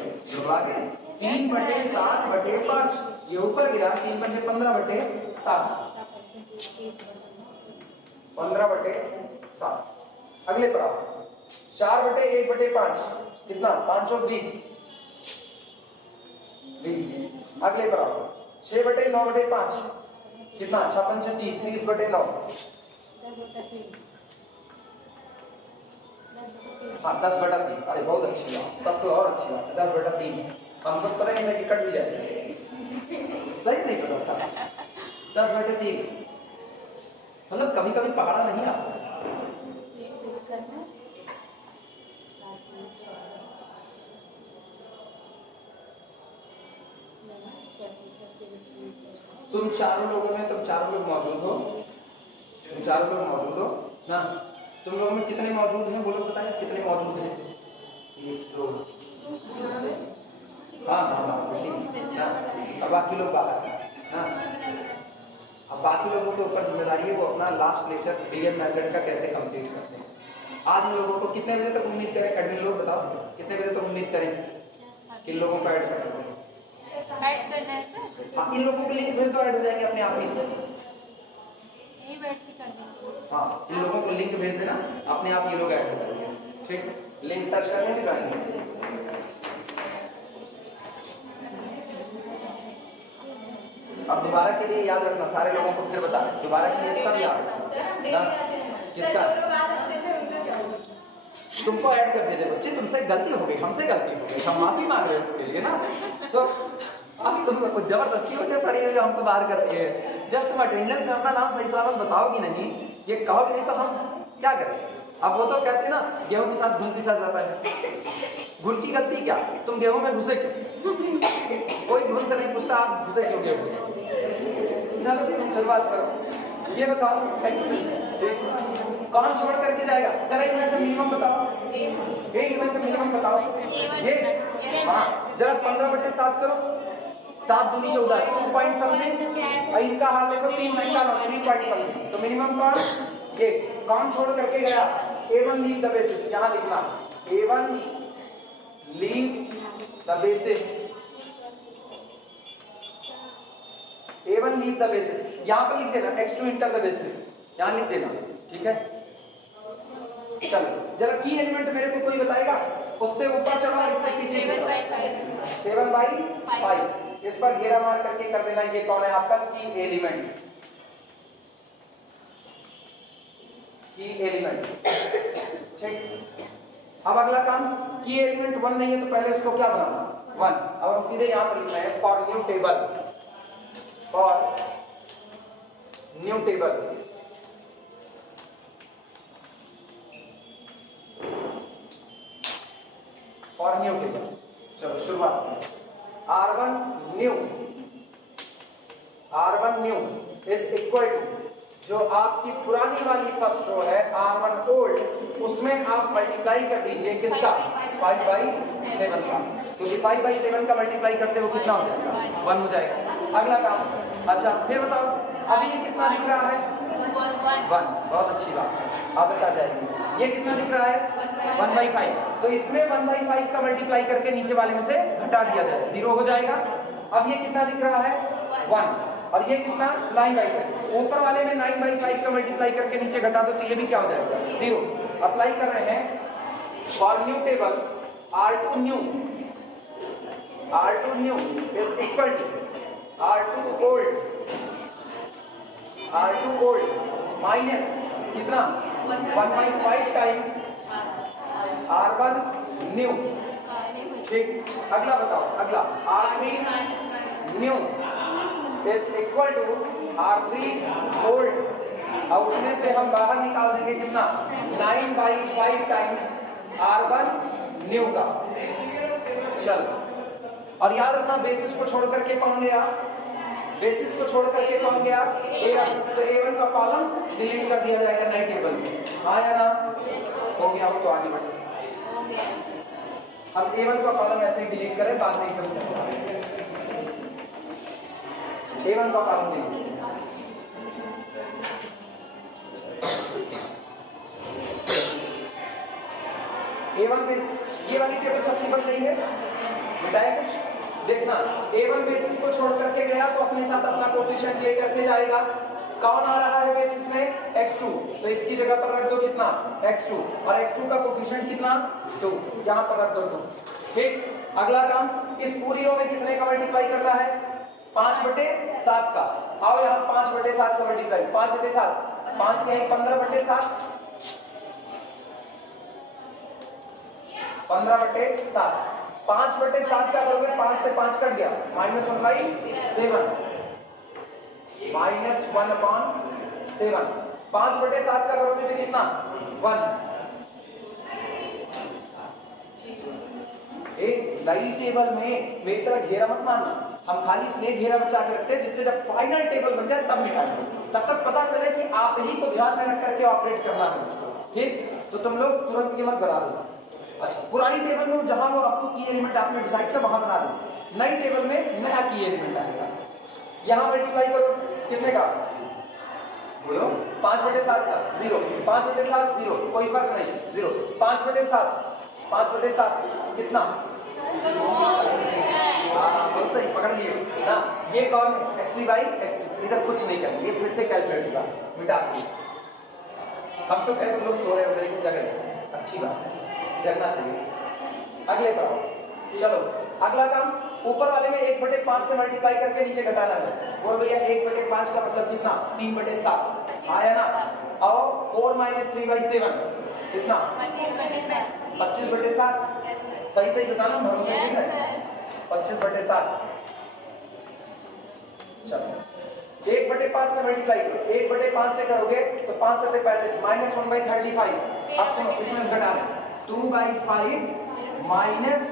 3/7/5 ये ऊपर गिरा, 3 × 5 15/7 15/7। अगले पर आओ 4/1/5 कितना 520 20। अगले पर आओ 6/9/5 कितना 6 × 5 30 30/9। हाँ 10/3, अरे बहुत अच्छी बात, तब तो और अच्छी बात है 10/3। हम सब पता नहीं था कि कट भी जाए, सही नहीं पता था 10/3, मतलब कभी कभी पहाड़ा नहीं आता। तुम चारों लोगों में, तुम चारों लोग मौजूद हो, तुम चारों लोग मौजूद हो ना, तुम लोगों में कितने मौजूद हैं बोलो, बताएं कितने मौजूद हैं। 1 2 हाँ हाँ हाँ खुशी ना, अब बाकी लोग बाहर हाँ। अब बाकी लोगों के ऊपर जिम्मेदारी है वो अपना लास्ट लेक्चर डीएम मेथड का कैसे कंप्लीट करते हैं। आज इन लोगों को कितने बजे तक उम्मीद करें, एडमिन लोग बताओ कितने बजे तक उम्मीद करें किन लोगों को ऐड करना है। ऐड करना है सर, हाँ इन लोगों को लिंक भेज दो, ऐड हो जाएंगे अपने आप ही। यही बैठ के करना है। हाँ इन लोगों को लिंक भेज देना, अपने आप ये लोग ऐड हो जाएंगे। ठीक लिंक टच करने के जाएंगे। अब दोबारा के लिए याद रखना, सारे लोगों को फिर बता दोबारा के लिए सब याद किसका, तुमको ऐड कर दीजिए बच्चे, तुमसे गलती हो गई, हमसे गलती हो गई, हम माफी मांग रहे हैं उसके लिए ना। तो अब तुम कुछ जबरदस्ती होकर पड़ी हुई हमको बाहर कर दिए। जब तुम अटेंडेंस में अपना नाम सही सलामत बताओगी नहीं, ये कहोगे नहीं, तो हम क्या करें? अब वो तो कहते हैं ना, गेहूं के साथ घुन पिसा जाता है। घुन की गलती क्या? तुम गेहूं में घुसे क्यों? कोई घुन से नहीं पूछता आप घुसे क्यों गेहूं में। चलो शुरुआत करो। ये बताओ कौन छोड़ करके जाएगा? चलो इनमें से मिनिमम बताओ, इनमें से मिनिमम बताओ। ये हाँ, जरा 15/7 करो। 7 दूनी 14, 2 पॉइंट समथिंग। इनका हाल देखो, 3 घंटा 3 पॉइंट समथिंग। तो मिनिमम कौन? ये कौन छोड़ करके गया? A1 leave the basis. यहाँ लिखना A1 leave the basis, A1 leave the basis. यहाँ पर लिख देना X2 इंटर द बेसिस, यहाँ लिख देना, ठीक है। चलो जरा की एलिमेंट मेरे को कोई बताएगा? उससे ऊपर चलो और इससे पीछे 7/5। इस पर घेरा मार करके कर देना। ये कौन है आपका की एलिमेंट? की एलिमेंट, ठीक। अब अगला काम, की एलिमेंट 1 नहीं है तो पहले उसको क्या बनाना? 1। अब हम सीधे यहां पर लिखना है for new table, for new table for new table. चलो शुरुआत। R1 new is equal to, जो आपकी पुरानी वाली फर्स्ट रो है R1 ओल्ड, उसमें आप मल्टीप्लाई कर दीजिए किसका? 5/7 का, क्योंकि 5/7 का मल्टीप्लाई करते हो कितना हो जाएगा? 1 हो जाएगा। अगला काम। अच्छा फिर बताओ, अभी ये कितना दिख रहा है? 1। बहुत अच्छी बात है, आप बता जाएंगे। ये कितना दिख रहा है? 1/5। तो इसमें 1/5 का मल्टीप्लाई करके नीचे वाले में से घटा दिया जाए, 0 हो जाएगा। अब ये कितना दिख रहा है? 1। और ये कितना? 9/5। ऊपर वाले में 9/5 का मल्टीप्लाई करके नीचे घटा दो तो ये भी क्या हो जाएगा? 0। अप्लाई कर रहे हैं for new table R2 new is equal to R2 old minus कितना? 1/5 टाइम्स R1 न्यू, ठीक। अगला बताओ, अगला R3 new is equal to R3 old. अब उसमें से हम बाहर निकाल देंगे कितना? 9/5 टाइम्स R1 न्यू का। चलो, और याद रखना बेसिस को छोड़ करके कौन गया? बेसिस को छोड़ करके कौन गया? A1। तो A1 का कॉलम डिलीट कर दिया जाएगा नए टेबल में। आया ना? हो गया हो तो आगे बढ़े। अब A1 का कॉलम ऐसे ही डिलीट करें, बाद में एकदम से A1 का कॉलम डिलीट। A1 बेसिस, ये वाली टेबल सबकी बन गई है, बताया कुछ? देखना, A1 बेसिस को छोड़ करके गया तो अपने साथ अपना कोफिशिएंट ले करके जाएगा। कौन आ रहा है बेसिस में? X2। तो इसकी जगह पर रख दो कितना? X2। और X2 का कोफिशिएंट कितना? 2। यहाँ पर रख दो 2, ठीक। अगला काम, इस पूरी रो में कितने का मल्टीप्लाई करना है? 5/7 का। आओ यहाँ 5/7 का मल्टीप्लाई। 5/7, 5 से 15/7, 15/7। 5/7 का करोगे, 5 से 5 कट गया, -1/7, -1/7। 5/7 का करोगे तो कितना? 1। एक नई टेबल में मेरी तरह घेरा मत मारना, हम खाली इसलिए घेरा बचा के रखते हैं जिससे जब फाइनल टेबल बन जाए तब मिटाएंगे, तब तक पता चले कि आप ही को ध्यान में रख करके ऑपरेट करना है मुझको, ठीक। तो तुम लोग तुरंत ये मत बना देना। अच्छा, पुरानी टेबल में जहां वो आपको की एलिमेंट आपने डिसाइड किया वहां बना दो, नई टेबल में नया की एलिमेंट आएगा। यहां मल्टीप्लाई करो कितने का? बोलो 5/7 का 0, 5/7 0, कोई फर्क नहीं, 0। 5/7 कितना? हाँ बहुत सही पकड़ लिए ना। ये कौन है? x3/x2। इधर कुछ नहीं करेंगे, फिर से कैलकुलेट होगा, मिटा दीजिए। हम तो कहते लोग सो रहे हो, लेकिन जगह अच्छी बात है, जगना चाहिए। अगले पर चलो, अगला काम, ऊपर वाले में 1/5 से मल्टीप्लाई करके नीचे घटाना है। बोल भैया 1/5 का मतलब कितना? 3/7 आया ना। और 4 - 3/7 कितना? 25/7। सही सही बताना, भरोसे नहीं है। 25/7 चलो 1/5 से मल्टीप्लाई करो, 1/5 से करोगे तो 5 7 35 माइनस 1/35। अब सुनो इसमें घटा लें 2/5 माइनस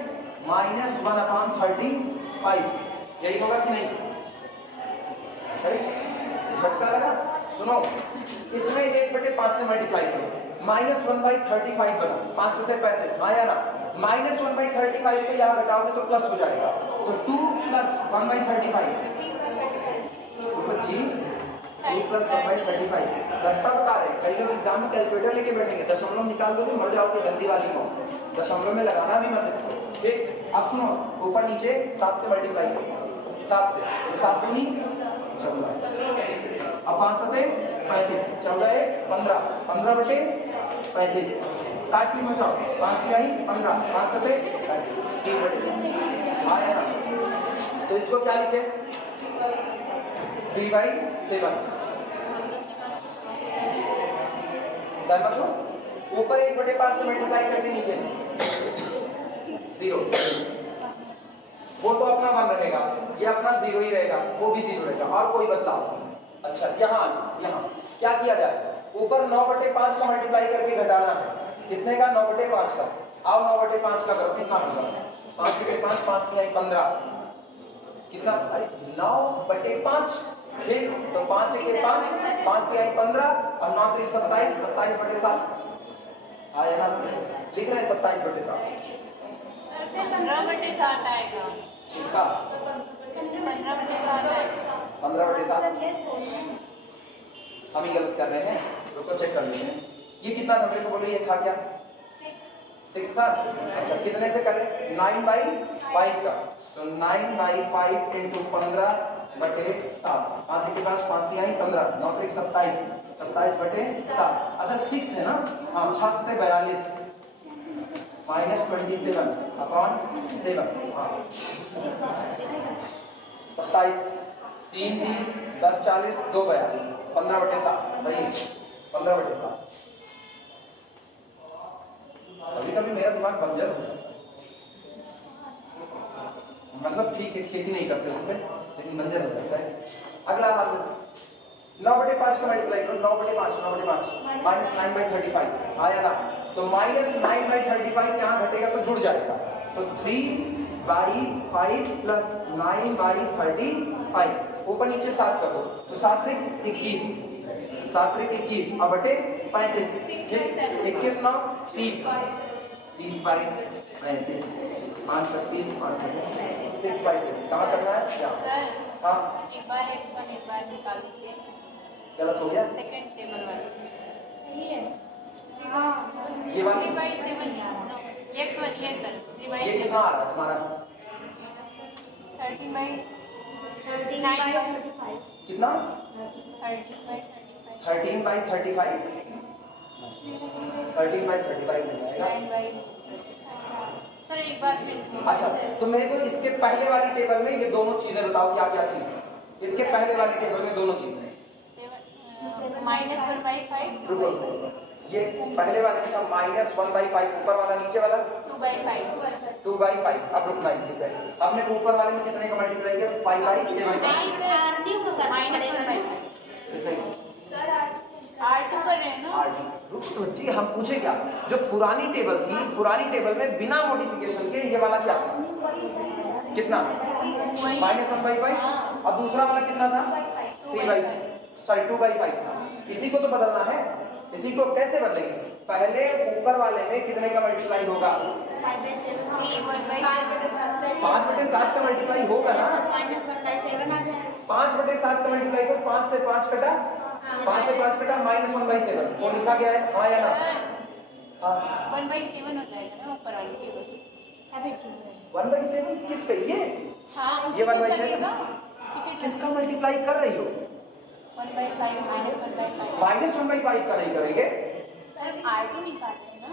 1/35, यही होगा कि नहीं? झटका लगा? सुनो इसमें 1/5 से मल्टीप्लाई करो, माइनस 1/35 बना, 5 7 35 आया ना, माइनस 1/35 को यहाँ घटाओगे तो प्लस हो जाएगा, तो 2 प्लस 1/35 जी 2 प्लस 1/35 रास्ता बता रहे। कई लोग एग्जाम में कैलकुलेटर लेके बैठेंगे, दशमलव निकाल दोगे मर जाओगे गंदी वाली को, दशमलव में लगाना भी मत इसको, ठीक? अब सुनो ऊपर नीचे 7 से मल्टीप्लाई करो, 7 से, तो 7 दूनी 14, अब 5 7 35, 14 15, 15/35 काट भी मचाओ, 5 3 15, 5 7 35 आया ना। तो इसको क्या लिखे 3/7 सहमत हो? ऊपर 1/5 से मल्टीप्लाई करके नीचे 0, वो तो अपना 1 रहेगा, ये अपना 0 ही रहेगा, वो भी 0 रहेगा और कोई बदलाव नहीं। अच्छा यहाँ क्या किया जाए, ऊपर 9/5 का मल्टीप्लाई करके घटाना है, कितने का 9/5 का, आओ 9/5 का करो, कितना होगा 5 के 5 5 3 15, कितना, अरे 9/5, ठीक? तो 5 के 5 5 3 15 और 9 3 27, 27/7 आया ना, लिख रहे हैं 27/7 15/7 आएगा, इसका 15/7 आएगा, 15/7 हम ही गलत कर रहे हैं, रुको चेक कर लेते हैं। ये कितना था मेरे को बोलो, ये था क्या 6 था? अच्छा कितने से करें 9/5 का, तो 9/5 इंटू 15/7, 5 के 5 5 3 15, 9 3 27, 27/7। अच्छा 6 है ना, हाँ 6 7 42 माइनस 27/7, हाँ 27, 3 30, 10 40, 2 42, 15/7 सही, 15/7। कभी कभी मेरा दिमाग बंजर होता है, मतलब ठीक है खेती नहीं करते उसमें, लेकिन बंजर हो जाता है। अगला हाल 9/5 का मल्टीप्लाई करो, 9/5 माइनस 9/35 आया ना, तो माइनस 9/35 यहाँ घटेगा तो जुड़ जाएगा, तो 3/5 प्लस 9/35 ऊपर नीचे 7 कर दो, तो 7 3 21, 7 3 21 अब बटे 35, 21 9 30, 30/35 5 36 5 6/7 कहाँ करना है क्या? सर हाँ एक बार x1 एक बार निकाल दीजिए, गलत हो गया, सेकंड टेबल वाली सही है, ये वाली 3/7 x1 ये सर ये कितना आ रहा है तुम्हारा 13/35 कितना 13/35 13/35 13/35 मिल जाएगा। सर एक बार फिर अच्छा तो मेरे को इसके पहले वाली टेबल में ये दोनों चीजें बताओ क्या क्या थी, इसके पहले वाली टेबल में दोनों चीजें -1/5 रुको ये पहले वाले में था -1/5 ऊपर वाला, नीचे वाला 2/5 अब रुकना इसी पे, हमने ऊपर वाले में कितने का मल्टीप्लाई किया 5/7 R2 कर रहे हैं ना, रुको जी हम पूछे क्या, जो पुरानी टेबल थी पुरानी टेबल में बिना मॉडिफिकेशन के ये वाला क्या था कितना -1/5, और दूसरा वाला कितना था 2/5 था, इसी को तो बदलना है, इसी को कैसे बदलेंगे, पहले ऊपर वाले में कितने का मल्टीप्लाई होगा 5/7 का मल्टीप्लाई होगा ना, 5/7 का मल्टीप्लाई को 5 से 5 कटा, 5 से 5 कटा -1/7 वो लिखा गया है, हाँ या ना, हाँ 1/7 हो जाएगा ना ऊपर वाली टेबल 1/7 किस पे ये हाँ ये 1/7 किसका मल्टीप्लाई कर रही हो 1/5 -1/5 का नहीं करेंगे सर R2 निकाल रहे हैं ना,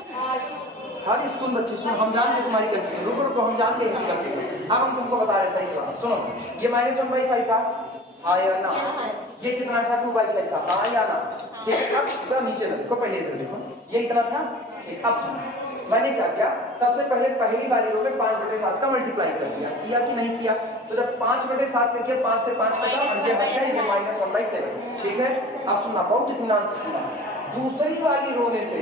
हाँ जी सुन बच्चे सुन, हम जानते तुम्हारी कंफ्यूजन, रुको रुको हम जानते हैं कंफ्यूजन, अब हम तुमको बता रहे सही जवाब, सुनो ये -1/5 था, हाँ या ना, ये कितना था 2/5 था, हाँ या ना, ठीक है। अब नीचे देखो पहले इधर देखो, ये इतना था, ठीक अब सुनो मैंने क्या किया, सबसे पहले पहली वाली रो में 5/7 का मल्टीप्लाई कर दिया, किया कि नहीं किया? तो जब 5/7 करके 5 से 5 कटा और ये बन गया ये -1/7, ठीक है। अब सुनना, बहुत इत्मीनान से सुनना। दूसरी वाली रो में से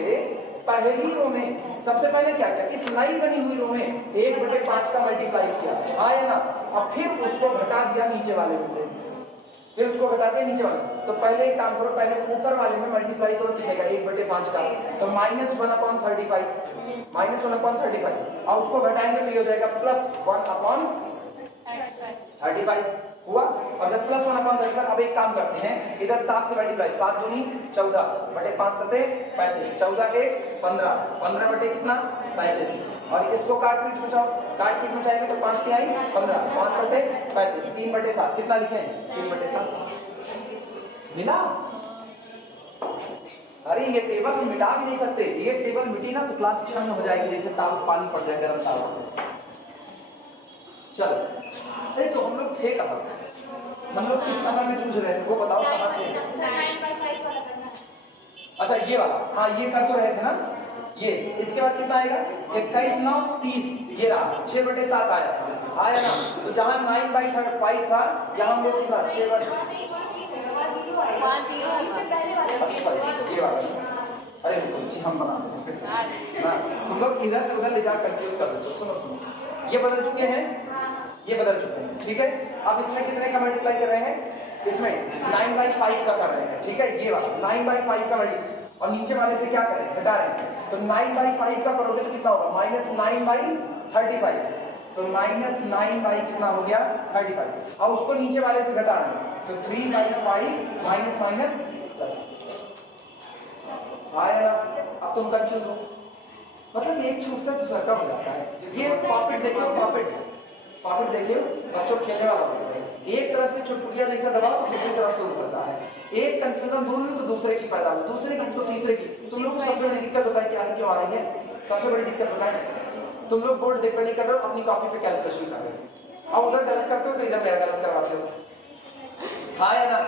पहली रो में सबसे पहले क्या किया, इस नई बनी हुई रो में 1/5 का मल्टीप्लाई किया, हाँ या ना? अब फिर उसको घटा दिया नीचे वाले में से, फिर उसको घटा दिया नीचे वाले। तो पहले एक काम करो, पहले ऊपर वाले में मल्टीप्लाई करो, कितने का? 1/5 का, तो -1/35, -1/35, और उसको घटाएंगे तो ये हो जाएगा +1/35 हुआ। और जब +1/35, अब एक काम करते हैं, इधर 7 से मल्टीप्लाई, 7 दूनी 14, बटे 5 सते 35, 14 1 15, 15 बटे कितना 35, और इसको काट पीट पूछाओ, काट पीट पूछाएंगे तो 5 की आई 15, 5 सते 35, 3/7 कितना लिखे? 3/7 मिला। अरे ये टेबल हम मिटा भी नहीं सकते, ये टेबल मिटी ना तो क्लास छन्न हो जाएगी, जैसे ताव पानी पड़ जाए गर्म तावा। चलो, अरे तो हम लोग थे कहाँ, हम लोग किस समय में जूझ रहे थे वो बताओ, कहाँ थे? अच्छा ये वाला, हाँ ये कर तो रहे थे ना ये। इसके बाद कितना आएगा? 21 9 30, ये रहा 6/7 आया था, आया ना? तो जहाँ 9/5 था यहाँ हम लोग कितना 6/, ये वाला, अरे रुको हम बना देते हैं फिर से ना, तुम लोग इधर से उधर ले जाकर कंफ्यूज कर देते हो। सुनो सुनो, ये बदल चुके हैं, ये बदल चुके हैं, ठीक है। अब इसमें कितने का मल्टीप्लाई कर रहे हैं? इसमें 9/5 का कर रहे हैं, ठीक है। ये वाला 9/5 का मल्टीप्लाई, और नीचे वाले से क्या करें? घटा रहे हैं। तो 9/5 का करोगे तो कितना होगा? -9/35, तो -9 कितना हो गया? 35, और उसको नीचे वाले से घटा रहे हैं, तो 3/5 माइनस माइनस प्लस आया। अब तुम कंफ्यूज हो, मतलब एक छूटता है दूसरा कम हो जाता है। ये पॉकेट देखिए, पॉकेट देखिए, बच्चों खेलने वाला होता है, एक तरफ से चुटपुटिया जैसा दबाओ तो दूसरी तरफ से उड़ता है, एक कंफ्यूजन दूर हुई तो दूसरे की पैदा हो, दूसरे की तो तीसरे की। तुम लोग को सबसे बड़ी दिक्कत होता है क्या है, क्यों आ रही है? सबसे बड़ी दिक्कत होता है तुम लोग बोर्ड देख कर नहीं कर रहे हो, अपनी कॉपी पे कैलकुलेशन कर रहे हो, और उधर गलत करते हो तो इधर मेरा गलत करवाते हो, हाँ या ना?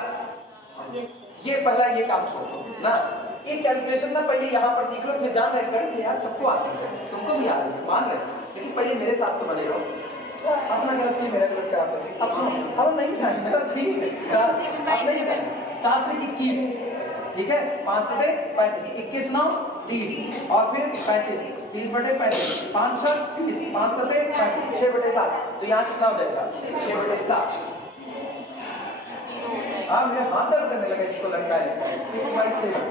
ये पहला ये काम छोड़ो ना, एक कैलकुलेशन ना पहले यहाँ पर सीख लो, फिर जान रहे गणित यार सबको आती है, तुमको भी आ रही है मान रहे, लेकिन पहले मेरे साथ तो बने रहो, अपना गलत की मेरा गलत कराते हो। अब सुनो, अब नहीं बिठाएंगे, मेरा सही है, अब नहीं बिठाएंगे। 7 में 21, ठीक है, 5 से 35, 21 9 30, और फिर 35, 30/35, 5 6 30, 5 से 35, 6/7, तो यहाँ कितना हो जाएगा? 6/7। हाँ मेरे हाथ दर्द करने लगा, इसको लगता है 6/7।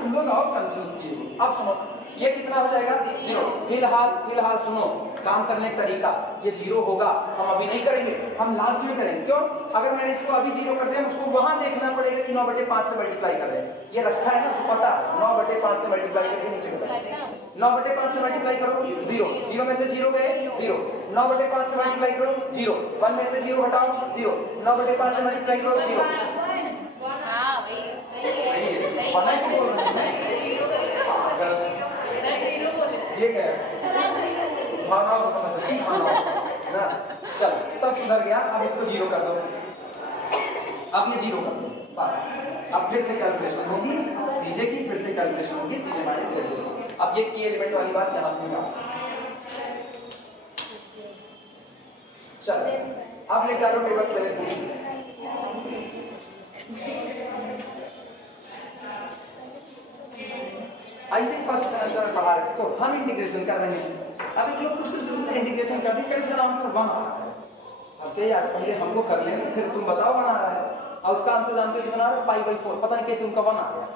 तुम लोग और कंफ्यूज किए। अब सुनो, ये कितना हो जाएगा? 0। फिलहाल सुनो, काम करने का तरीका, ये 0 होगा, हम अभी नहीं करेंगे, हम लास्ट में करेंगे। क्यों? अगर मैंने इसको अभी 0 कर दिया, मुझको वहां देखना पड़ेगा कि 9/5 से मल्टीप्लाई कर रहे हैं, ये रखा है ना, तो पता 9/5 से मल्टीप्लाई करके नीचे घटा, 9/5 से मल्टीप्लाई करो 0, 0 में से 0 गए 0, 9/5 से मल्टीप्लाई करो 0, 1 में से 0 हटाओ 0, 9/5 से मल्टीप्लाई करो 0। बना क्यों बोल रहे हैं? ये क्या है? भावनाओं को समझ अच्छी भावनाओं ना। चल सब सुधर गया, अब इसको 0 कर दो, अब ये 0 कर दो बस। अब फिर से कैलकुलेशन होगी सीजे की, फिर से कैलकुलेशन होगी सीजे माइनस जेड। अब ये की एलिमेंट वाली बात यहाँ से निकाल। चल अब लेकर लो टेबल पहले ऐसे फर्स्ट सेमेस्टर में पढ़ा रहे थे, तो हम इंटीग्रेशन कर रहे हैं। अब एक लोग कुछ इंटीग्रेशन कर दी, कैसे आंसर 1 आ रहा है। अब क्या यार, पहले हमको कर लेंगे, फिर तुम बताओ 1 आ रहा है, और उसका आंसर जानते हो कितना आ रहा है? π/4। पता नहीं कैसे उनका 1 आ गया,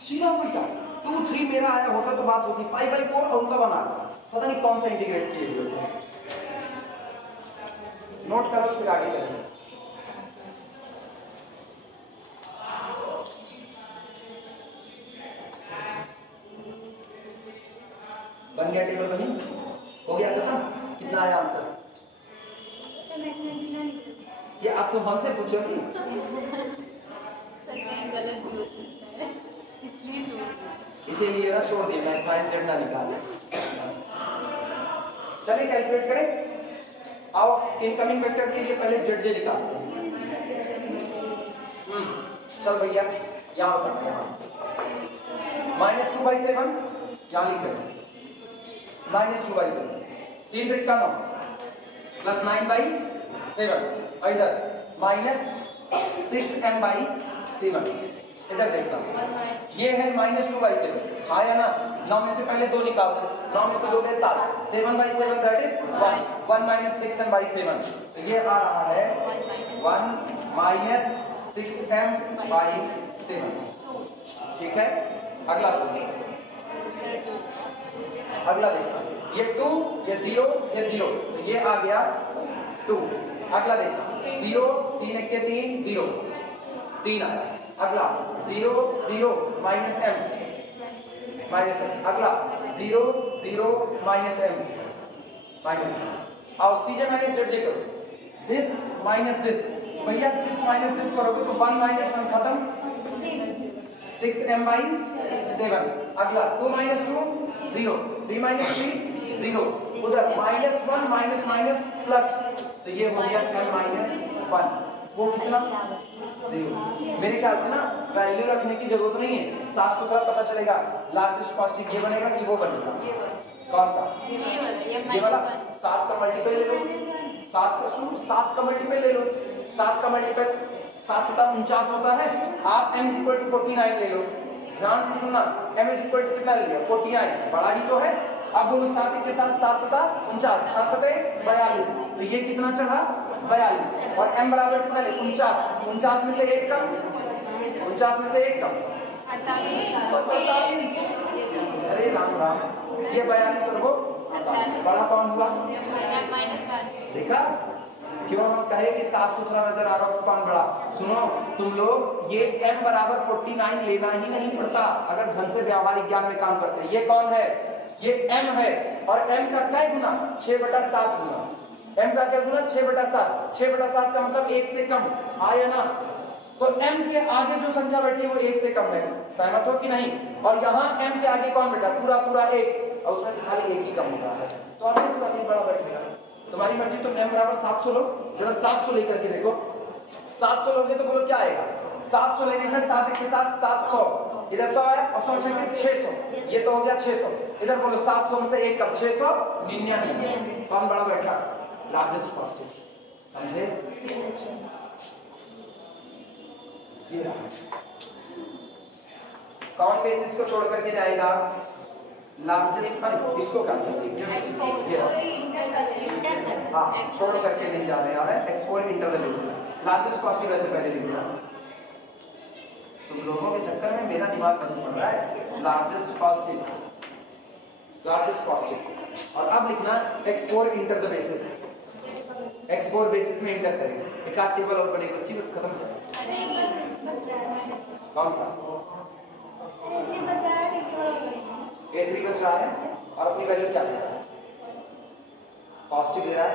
सीधा उल्टा। 2 3 मेरा आया होता तो बात होती, π/4 और उनका 1 आ गया, पता नहीं कौन सा इंटीग्रेट किए हुए। नोट करो फिर आगे चलेंगे। बन गया टेबल, बनी हो गया खत्म। कितना आया आंसर? ये अब तुम हमसे पूछोगी? इसीलिए ना छोड़ दिया, मैं साइंस जेड ना निकाल। चलिए कैलकुलेट करें। आओ इनकमिंग वेक्टर के लिए पहले जेड जे निकालते हैं। चल भैया यहाँ बताना, यहाँ -2/7 यहाँ लिख रहे हैं -2/7, 3 त्रिक का 9 प्लस 9/7 और इधर -6m/7। इधर देखना ये है -2/7 हाँ या ना। 9 में से पहले 2 निकाल, 9 में से 2 गए 7, 7/7 दैट इज 1 -6m/7। तो ये आ रहा है 1 -6m/7। ठीक है, अगला सुनिए, अगला देखना ये 2 ये 0 ये 0 तो ये आ गया 2। अगला देखना 0 3 1 के 3 0 3 आया। अगला 0 0 -m अगला 0 0 -m और सीजे माइनस जेड जे करो दिस माइनस दिस भैया दिस माइनस दिस करोगे तो 1 - 1 खत्म 6m/7। अगला 2 - 2 0 3 - 3 0 उधर -1 माइनस प्लस तो ये हो गया m-1 वो कितना 0। मेरे ख्याल से ना वैल्यू रखने की जरूरत नहीं है, साफ सुथरा पता चलेगा लार्जेस्ट कॉस्टिक ये बनेगा कि वो बनेगा। कौन सा ये वाला 7 का मल्टीपल ले लो, 7 का मल्टीपल ले लो, 7 का मल्टीपल 7 7 49 होता है। आप m = 49 ले लो, ध्यान से सुनना m = कितना ले लिया 49 बड़ा ही तो है। अब बोलो 7 के साथ 7 7 49 6 7 42 तो ये कितना चढ़ा 42 और m बराबर कितना ले 49 49 में से 1 कम 49 में से 1 कम 48। अरे राम राम ये 42 और वो बड़ा कौन हुआ देखा। क्यों हम कहे कि साफ सुथरा नजर आ रहा हो कौन बड़ा। सुनो तुम लोग ये m बराबर 49 लेना ही नहीं पड़ता अगर ढंग से व्यावहारिक ज्ञान में काम करते हैं। ये कौन है ये m है और m का क्या गुना 6/7 गुना m का क्या गुना 6/7 6/7 का मतलब 1 से कम आया ना। तो m के आगे जो संख्या बैठी है वो 1 से कम है, सहमत हो कि नहीं। और यहाँ m के आगे कौन बैठा पूरा 1 और उसमें से खाली 1 ही कम होता है तो अब इस बात बड़ा बैठ गया। तुम्हारी मर्जी तुम m बराबर 700 लो, जरा 700 लेकर के देखो 700 लोगे तो बोलो क्या आएगा 700 लेने में 7 के साथ 700 इधर 100 है और 100 छके 600 ये तो हो गया 600। इधर बोलो 700 में से 1 कम 699 कौन बड़ा बैठा लार्जेस्ट कॉस्टिक समझे। ये रहा कौन बेसिस को छोड़ करके जाएगा लार्जेस्ट इसको कर हाँ छोड़ करके नहीं जा रहे यार export inter the basis largest caustic वैसे पहले लिख दिया। तुम लोगों के चक्कर में मेरा दिमाग नहीं पड़ रहा है। लार्जेस्ट कॉस्टिक और अब लिखना export inter the basis export basis में इंटर करेंगे एक आध टेबल और बनेगा बच्ची बस खत्म कर। कौन सा A3 बच रहा है और अपनी वैल्यू क्या दे रहा है पॉजिटिव दे रहा है।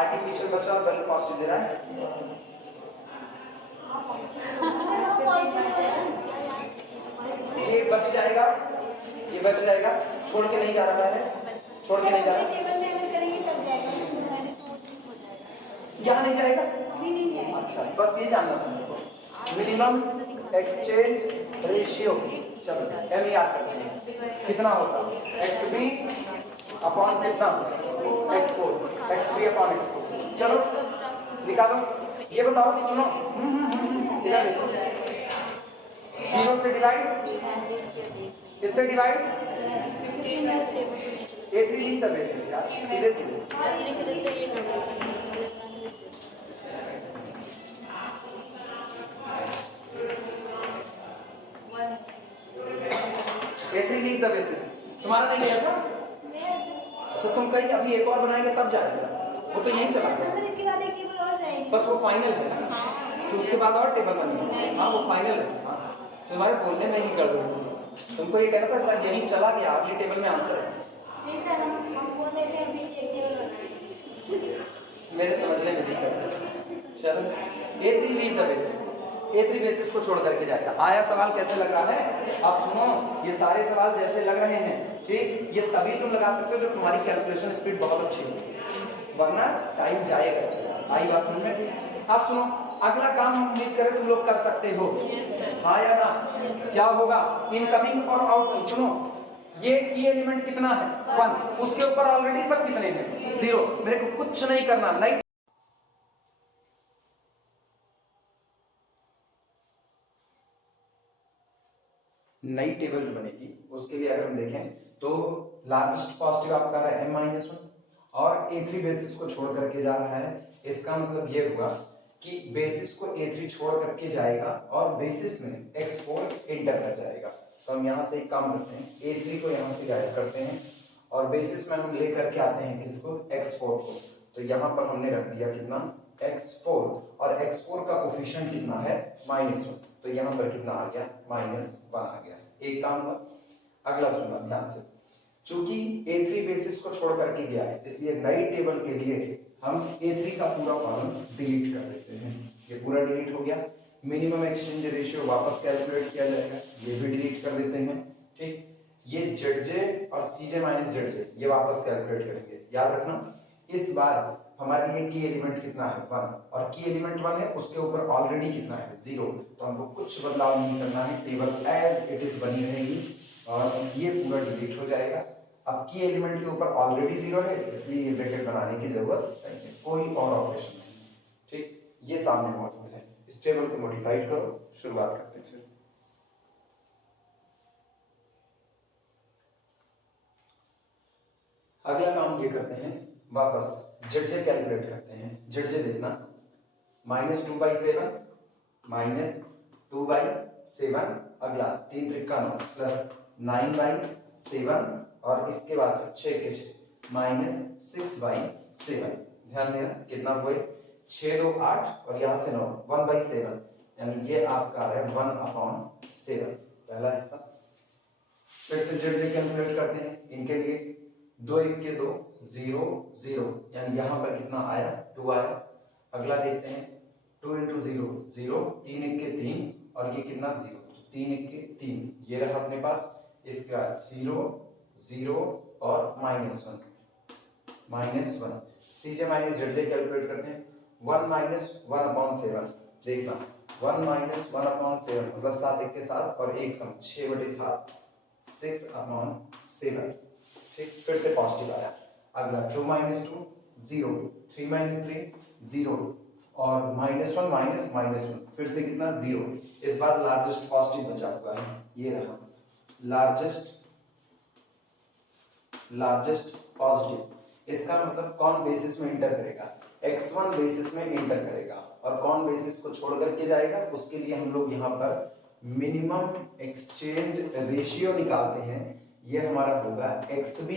आर्टिफिशियल बच रहा है वैल्यू पॉजिटिव दे रहा है। ये बच जाएगा छोड़ के नहीं जा रहा है छोड़ के नहीं जा रहा यहाँ नहीं जाएगा। अच्छा बस ये जानना था मिनिमम एक्सचेंज रेशियो चलो m याद करते हैं कितना होता xb अपॉन कितना x4 xb अपॉन x4 चलो निकालो। ये बताओ कि सुनो इधर देखो 0 से डिवाइड इससे डिवाइड A3 लिख द बेसिस यार सीधे A3 लीव द बेसिस तुम्हारा नहीं गया था तो तुम कहीं अभी एक और बनाएंगे तब जाएगा वो तो यही चला गया बस वो फाइनल है ना तो उसके बाद और टेबल बनेगा। हाँ वो फाइनल है। हाँ तुम्हारे बोलने में ही गड़बड़ थी तुमको ये कहना था सर यही चला गया अगली टेबल में आंसर है मेरे समझने में दिक्कत। चलो A3 leave the basis A3 basis को छोड़ करके जाएगा। आया सवाल कैसे लग रहा है अब सुनो ये सारे सवाल जैसे लग रहे हैं ठीक ये तभी तुम लगा सकते हो जब तुम्हारी कैलकुलेशन स्पीड बहुत अच्छी हो वरना टाइम जाएगा। आई बात समझ में। अब सुनो अगला काम उम्मीद करें तुम लोग कर सकते हो हाँ या ना। क्या होगा इनकमिंग और आउटगोइंग सुनो ये की एलिमेंट कितना है 1, उसके ऊपर ऑलरेडी सब कितने हैं 0, मेरे को कुछ नहीं करना, नई नई टेबल जो बनेगी उसके लिए अगर हम देखें तो लार्जेस्ट पॉजिटिव आपका रहा है m-1 और a3 बेसिस को छोड़ करके जा रहा है। इसका मतलब ये हुआ कि बेसिस को a3 छोड़ करके जाएगा और बेसिस में x4 इंटर कर जाएगा। तो हम यहाँ से एक काम करते हैं, a3 को यहाँ से गायब करते हैं और बेसिस में हम ले करके आते हैं किसको x4 को। तो यहाँ पर हमने रख दिया कितना x4 और x4 का कोफिशिएंट कितना है -1, तो यहाँ पर कितना आ गया -1 आ गया। एक काम हुआ। अगला सुनना ध्यान से, चूंकि a3 बेसिस को छोड़ करके गया है इसलिए नई टेबल के लिए हम a3 का पूरा कॉलम डिलीट कर देते हैं। ये पूरा डिलीट हो गया। मिनिमम एक्सचेंज रेशियो वापस कैलकुलेट किया जाएगा, ये भी डिलीट कर देते हैं। ठीक, ये zj और cj माइनस zj ये वापस कैलकुलेट करेंगे। याद रखना इस बार हमारे लिए की एलिमेंट कितना है 1 और की एलिमेंट 1 है, उसके ऊपर ऑलरेडी कितना है 0, तो हमको कुछ बदलाव नहीं करना है, टेबल एज इट इज बनी रहेगी और ये पूरा डिलीट हो जाएगा। अब की एलिमेंट के ऊपर ऑलरेडी 0 है इसलिए ये ब्रैकेट बनाने की जरूरत नहीं है, कोई और ऑपरेशन नहीं। ठीक, ये सामने मौजूद है। इस टेबल को मॉडिफाइड करो, शुरुआत करते हैं। फिर अगला काम ये करते हैं, वापस zj कैलकुलेट करते हैं। zj देखना -2/7 -2/7, अगला 3 त्रिका 9 प्लस 9/7 और इसके बाद फिर 6 के 6 -6/7। ध्यान देना कितना हुए 6 2 8 और यहाँ से 9 1/7, यानी ये आपका है 1/7 पहला हिस्सा। फिर से zj कैलकुलेट करते हैं इनके लिए, 2 1 के 2 0 0, यानी यहाँ पर कितना आया 2 आया। अगला देखते हैं 2 × 0 0, 3 1 के 3 और ये कितना 0, 3 1 के 3, ये रहा अपने पास। इसका 0 0 और -1 cj माइनस zj कैलकुलेट करते हैं। 1 - 1/7 देखना 1 - 1/7 मतलब 7 1 के 7 और 1 कम 6/7 6/7। ठीक, फिर से पॉजिटिव आया। अगला 2 - 2 0, 3 - 3 0 और -1 -1 फिर से कितना 0। इस बार लार्जेस्ट पॉजिटिव बचा हुआ है, ये रहा लार्जेस्ट पॉजिटिव। इसका मतलब कौन बेसिस में इंटर करेगा, x1 बेसिस में इंटर करेगा और कौन बेसिस को छोड़ करके जाएगा, उसके लिए हम लोग यहाँ पर मिनिमम एक्सचेंज रेशियो निकालते हैं। ये हमारा होगा xb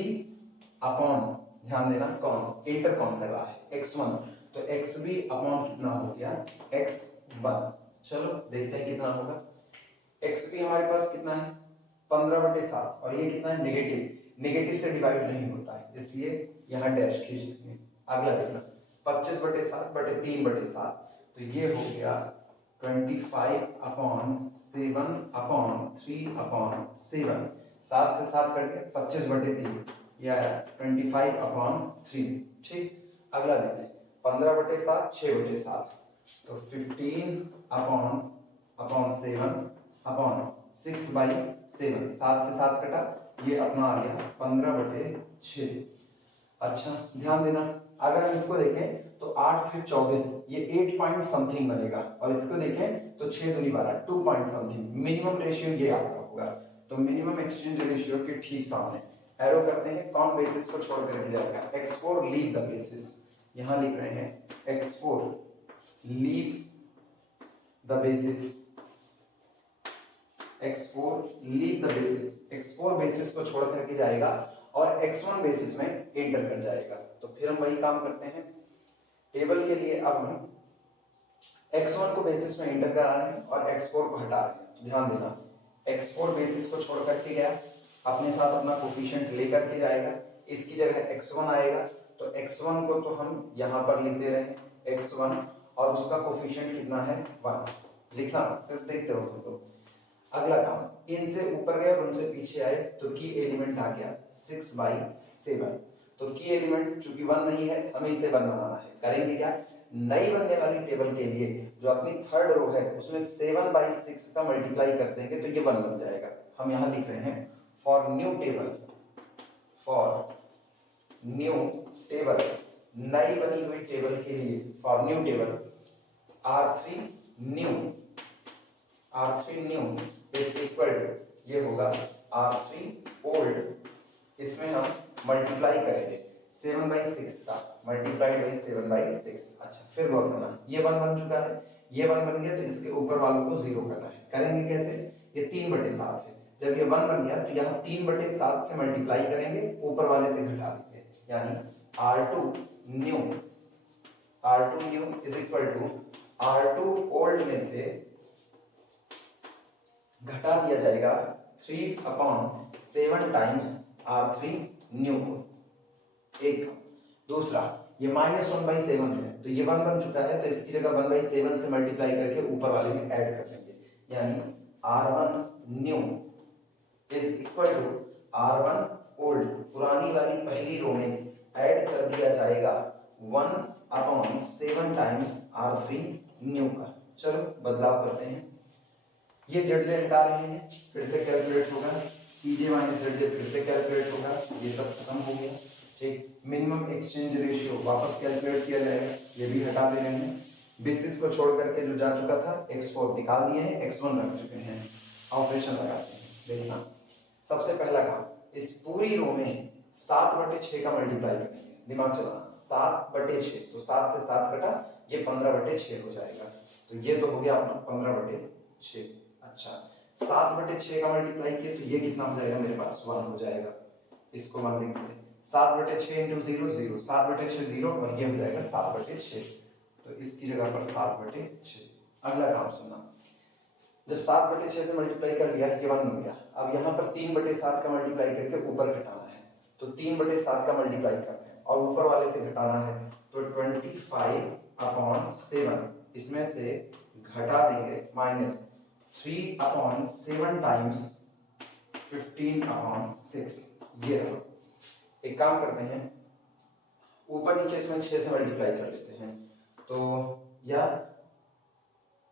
अपॉन, ध्यान देना कौन इंटर कौन कर रहा है x1, तो xb अपॉन कितना हो गया x1। चलो देखते हैं कितना होगा। xb हमारे पास कितना है 15/7 और ये कितना है नेगेटिव से डिवाइड नहीं होता है इसलिए यहाँ डैश खींच देंगे। अगला देखना 25/7/3/7, तो ये हो गया 25/7/3/7, 7 से 7 करके 25/3, ये आया 25/3। ठीक, अगला देखते हैं 15/7 6/7, तो 15/7/6/7, 7 से 7 कटा, ये अपना आ गया 15/6। अच्छा ध्यान देना, अगर हम इसको देखें तो 8 3 24, ये 8 पॉइंट समथिंग बनेगा और इसको देखें तो 6 दूनी 12 2 पॉइंट समथिंग। मिनिमम रेशियो ये आपका होगा, तो मिनिमम एक्सचेंज रेशियो के ठीक सामने एरो करते हैं, कौन बेसिस को छोड़ करके जाएगा x4 लीव द बेसिस। यहां लिख रहे हैं x4 leave the basis, x4 leave the basis, x4 basis को छोड़ करके जाएगा और x1 बेसिस में एंटर कर जाएगा। तो फिर हम वही काम करते हैं टेबल के लिए। अब हम x1 को बेसिस में एंटर करा रहे हैं और x4 को हटा रहे हैं। ध्यान देना x4 बेसिस को छोड़ करके गया, अपने साथ अपना कोफिशिएंट लेकर के जाएगा, इसकी जगह x1 आएगा, तो x1 को तो हम यहाँ पर लिख दे रहे हैं x1 और उसका कोफिशिएंट कितना है 1, लिखना सिर्फ देखते हो तुम लोग। अगला काम इनसे ऊपर गए और उनसे पीछे आए तो की एलिमेंट आ गया 6/7, तो की एलिमेंट चूंकि 1 नहीं है हमें इसे 1 बनाना है। करेंगे क्या, नई बनने वाली टेबल के लिए जो अपनी थर्ड रो है उसमें 7/6 का मल्टीप्लाई कर देंगे तो ये 1 बन जाएगा। हम यहाँ लिख रहे हैं for new table, for new table, नई बनी हुई टेबल के लिए, for new table R3 new, R3 new is equal to, ये होगा R3 ओल्ड, इसमें हम मल्टीप्लाई करेंगे 7/6 का, मल्टीप्लाइड बाई 7/6। अच्छा फिर वर्क करना, ये 1 बन चुका है, ये 1 बन गया, तो इसके ऊपर वालों को 0 करना है। करेंगे कैसे, ये 3/7 है, जब ये 1 बन गया तो यहाँ 3/7 से मल्टीप्लाई करेंगे, ऊपर वाले से घटा देंगे, यानी R2 new, R2 new is equal to R2 old में से घटा दिया जाएगा 3/7 टाइम्स R3 न्यू को, एक। दूसरा ये -1/7 है, तो ये 1 बन चुका है, तो इसकी जगह 1/7 से मल्टीप्लाई करके ऊपर वाले में ऐड कर देंगे, यानी R1 new is equal to R1 old, पुरानी वाली पहली रो में ऐड कर दिया जाएगा 1/7 टाइम्स R3 न्यू का। चलो बदलाव करते हैं, ये ZZ हटा रहे हैं, फिर से कैलकुलेट होगा, CJ माइनस ZJ फिर से कैलकुलेट होगा, ये सब खत्म हो गया, ठीक। मिनिमम एक्सचेंज रेशियो वापस कैलकुलेट किया जाएगा, ये भी हटा दे रहे हैं, बेसिस को छोड़ करके जो जा चुका था x4 निकाल दिए हैं, x1 रख चुके हैं, ऑपरेशन लगाते हैं। देखना सबसे पहला काम, इस पूरी रो में 7/6 का मल्टीप्लाई करेंगे, दिमाग चलाना, 7/6, तो 7 से 7 कटा, ये 15/6 हो जाएगा, तो ये तो हो गया अपना 15/6। अच्छा 7/6 का मल्टीप्लाई किया तो ये कितना हो जाएगा मेरे पास, 1 हो जाएगा, इसको 1 लिख देते हैं, 7/6 इंटू 0 0, 7/6 0, और ये हो जाएगा 7/6, तो इसकी जगह पर 7/6। अगला काम सुनना, जब 7/6 से मल्टीप्लाई कर लिया, ये 1 बन गया, अब यहाँ पर 3/7 का मल्टीप्लाई करके ऊपर घटाना है, तो 3/7 का मल्टीप्लाई करते हैं और ऊपर वाले से घटाना है, तो 25/7 इसमें से घटा देंगे माइनस 3/7 टाइम्स 15/6, ये रहा। एक काम करते हैं, ऊपर नीचे इसमें 6 से मल्टीप्लाई कर लेते हैं, तो या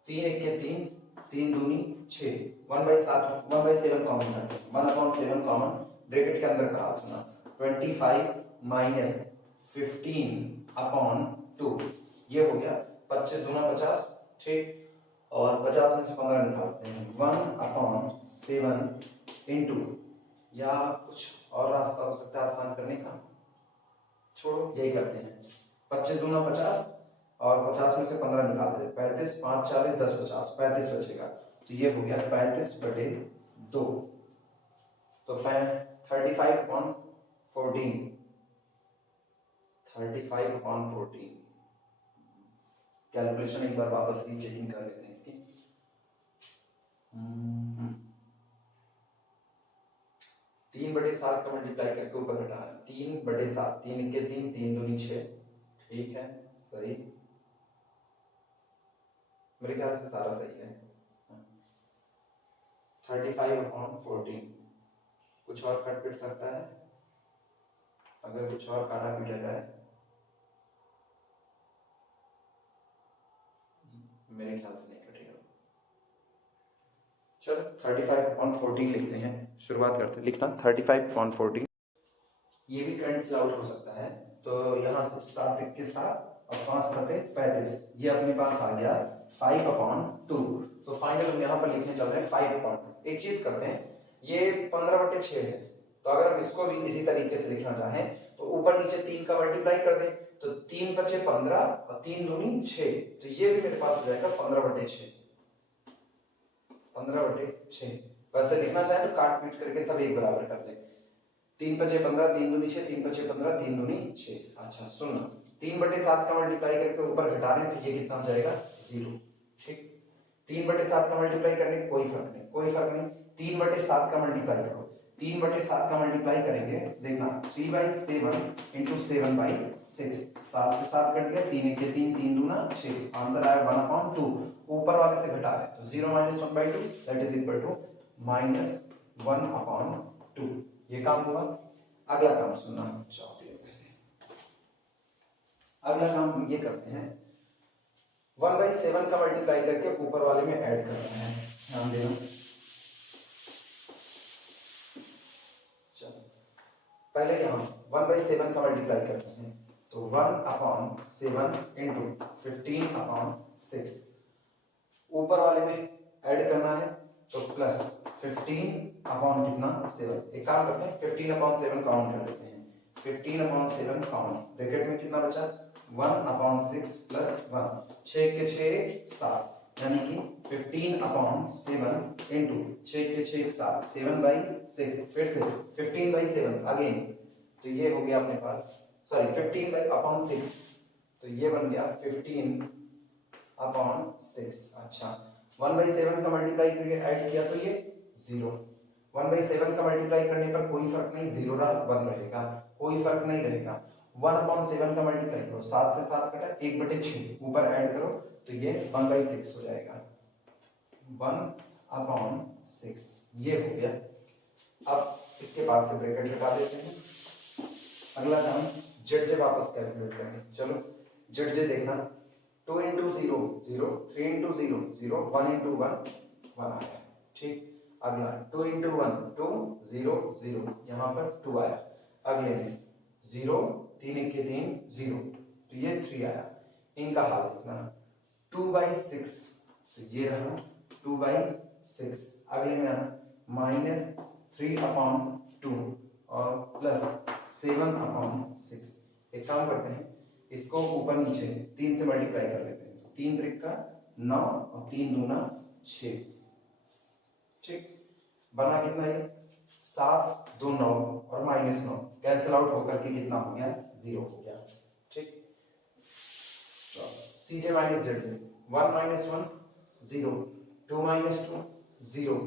3 1 के 3, 3 दूनी 6, 1/7 कॉमन करते हैं, 1/7 कॉमन, ब्रैकेट के अंदर का हाथ सुना, 25 माइनस 15/2, ये हो गया 25 दूना 50, ठीक, और 50 में से 15 निकालते हैं, 1/7 इंटू, या कुछ और रास्ता हो सकता है आसान करने का, छोड़ो यही करते हैं, 25 दूना 50 और 50 में से 15 निकाल देते, 35 5 40 10 50, 35 बचेगा, तो ये हो गया 35/2, तो 35/14, कैलकुलेशन एक बार वापस रीचेकिंग कर लेते हैं इसकी। 3/7 का मल्टीप्लाई करके ऊपर घटाना है, 3/7, 3 के 3, 3 दूनी 6, ठीक है, सही, मेरे ख्याल से सारा सही है। 35/14, कुछ और कट पिट सकता है, अगर कुछ और काटा पीटा जाए, मेरे ख्याल से नहीं कटेगा। चलो 35/14 लिखते हैं, शुरुआत करते हैं लिखना 35/14, ये भी कैंसिल आउट हो सकता है, तो यहाँ से 7 के साथ और 5 7 35, ये अपने पास आ गया 5/2, तो फाइनल हम यहाँ पर लिखने चल रहे हैं 5/2। एक चीज करते हैं, ये 15/6 है, तो अगर हम इसको भी इसी तरीके से लिखना चाहें तो ऊपर नीचे 3 का मल्टीप्लाई कर दें, तो 3/5 15 और 3 दूनी 6, तो ये भी मेरे पास हो जाएगा 15/6, 15/6। वैसे लिखना चाहे तो काट पीट करके सब एक बराबर कर दें, 3/5 15, 3 दूनी 6, 3/5 15, 3 दूनी 6। अच्छा सुनना, 3/7 का मल्टीप्लाई करके ऊपर घटा रहे हैं, तो ये कितना हो जाएगा 0, ठीक। 3/7 का मल्टीप्लाई करने कोई फर्क नहीं, कोई फर्क नहीं, 3/7 का मल्टीप्लाई करो, 3/7 का मल्टीप्लाई करेंगे, देखना 3/7 इंटू 7/6, 7 से 7 कट गया, 3 1 के 3, 3 दूना 6, आंसर आया 1/2, ऊपर वाले से घटा रहे, तो 0 - 1/2 दैट इज इक्वल टू -1/2, ये काम हुआ। अगला काम सुनना, अगला काम हम ये करते हैं, 1/7 का मल्टीप्लाई करके ऊपर वाले में ऐड करना है, ध्यान देना, पहले यहाँ 1/7 का मल्टीप्लाई करते हैं, तो 1/7 इंटू 15/6, ऊपर वाले में ऐड करना है तो प्लस 15 कितना 7। एक काम करते हैं 15/7 काउंट कर लेते हैं, 15/7 काउंट, ब्रैकेट में कितना बचा 1/6 प्लस 1, 6 के 6 7, यानी कि 15/7 इंटू 6 के 6 7, 7/6, फिर से 15/7 अगेन, तो ये हो गया अपने पास, सॉरी 15/6, तो ये बन गया 15/6। अच्छा 1/7 का मल्टीप्लाई करके ऐड किया तो ये 0, 1/7 का मल्टीप्लाई करने पर कोई फर्क नहीं, 0 रहा 1 रहेगा, कोई फर्क नहीं रहेगा। 1/7 का मल्टीप्लाई करो, 7 से 7 कटा 1/6, ऊपर ऐड करो तो ये 1/6 हो जाएगा, 1/6, ये हो गया। अब इसके बाद से ब्रैकेट लगा देते हैं, अगला काम जेड वापस कैलकुलेट करेंगे। चलो जेड देखना, 2 इंटू 0 0, 3 इंटू 0 0, 1 इंटू 1 1 आया, ठीक। अगला 2 इंटू 1 2, 0 0, यहाँ पर 2 आया। अगले में 0, 3 1 3 0, तो ये 3 आया। इनका हाल देखना, 2/6, तो ये रहा 2/6। अगले में आना -3/2 और प्लस 7/6। एक काम करते हैं, इसको ऊपर नीचे 3 से मल्टीप्लाई कर लेते हैं, 3 त्रिक का 9 और 3 दूना 6, ठीक। बना कितना ये 7 2 9 और -9 कैंसिल आउट होकर के कितना हो गया 0 हो गया, ठीक। तो CJ माइनस जेड, 1 - 1 0, 2 - 2 0,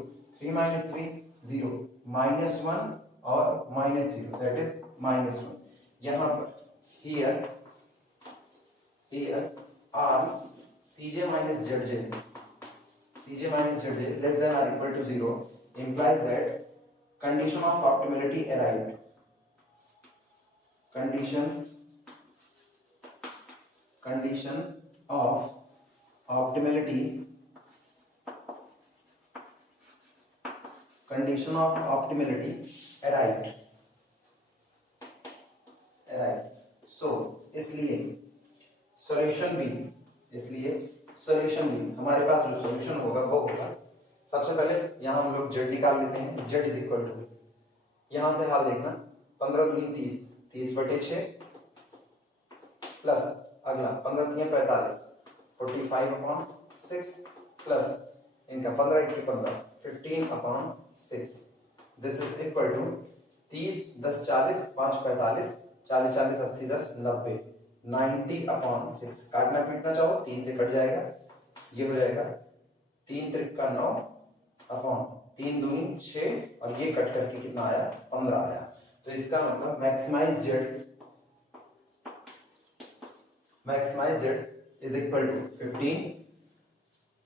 3 - 3 0, -1 और -0, दैट इज -1। यहाँ पर here on CJ minus ZJ, CJ minus ZJ less than or equal to 0 implies that condition of optimality arrived, condition of optimality arrived, so इसलिए सॉल्यूशन भी हमारे पास जो सॉल्यूशन होगा वो होगा, सबसे पहले यहाँ हम लोग जेड निकाल लेते हैं, जेड इज इक्वल टू, यहाँ से हाल देखना 15 दूनी 30, 30/6 प्लस अगला 15 3 45, 45/6 प्लस इनका 15 1 15, 15/6, दिस इज इक्वल टू 30 10 40 5 45, 40 40 80 10 90, 90/6। काटना पीटना चाहो 3 से कट जाएगा, ये हो जाएगा 3 त्रिक का 9 अपॉन 3 दूनी 6 और ये कट करके कितना आया 15 आया। तो इसका मतलब maximise z is equal to 15।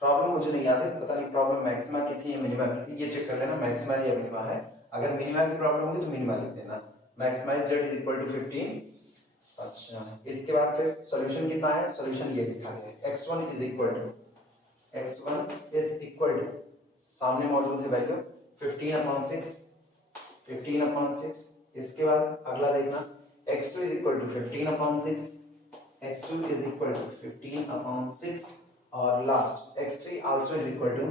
Problem मुझे नहीं याद है, पता नहीं प्रॉब्लम मैक्सिमा की थी या मिनिमा की थी, ये चेक कर लेना मैक्सिमा या मिनिमा है। अगर मिनिमा की प्रॉब्लम होगी तो मिनिमा लिख देना, maximise z is equal to 15। अच्छा इसके बाद फिर सॉल्यूशन कितना है, सॉल्यूशन ये लिखा गया है, x1 इज इक्वल टू सामने मौजूद है वैल्यू 15/6। इसके बाद अगला देखना x2 is equal to 15/6, x2 is equal to 15/6 और last x3 also is equal to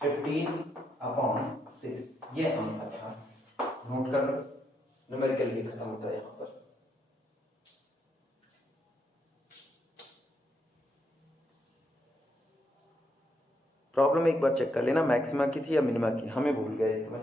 15/6। ये आंसर था, नोट कर लो, न्यूमेरिकल ये खत्म होता है यहाँ पर। प्रॉब्लम एक बार चेक कर लेना मैक्सिमा की थी या मिनिमा की, हमें भूल गए इसमें।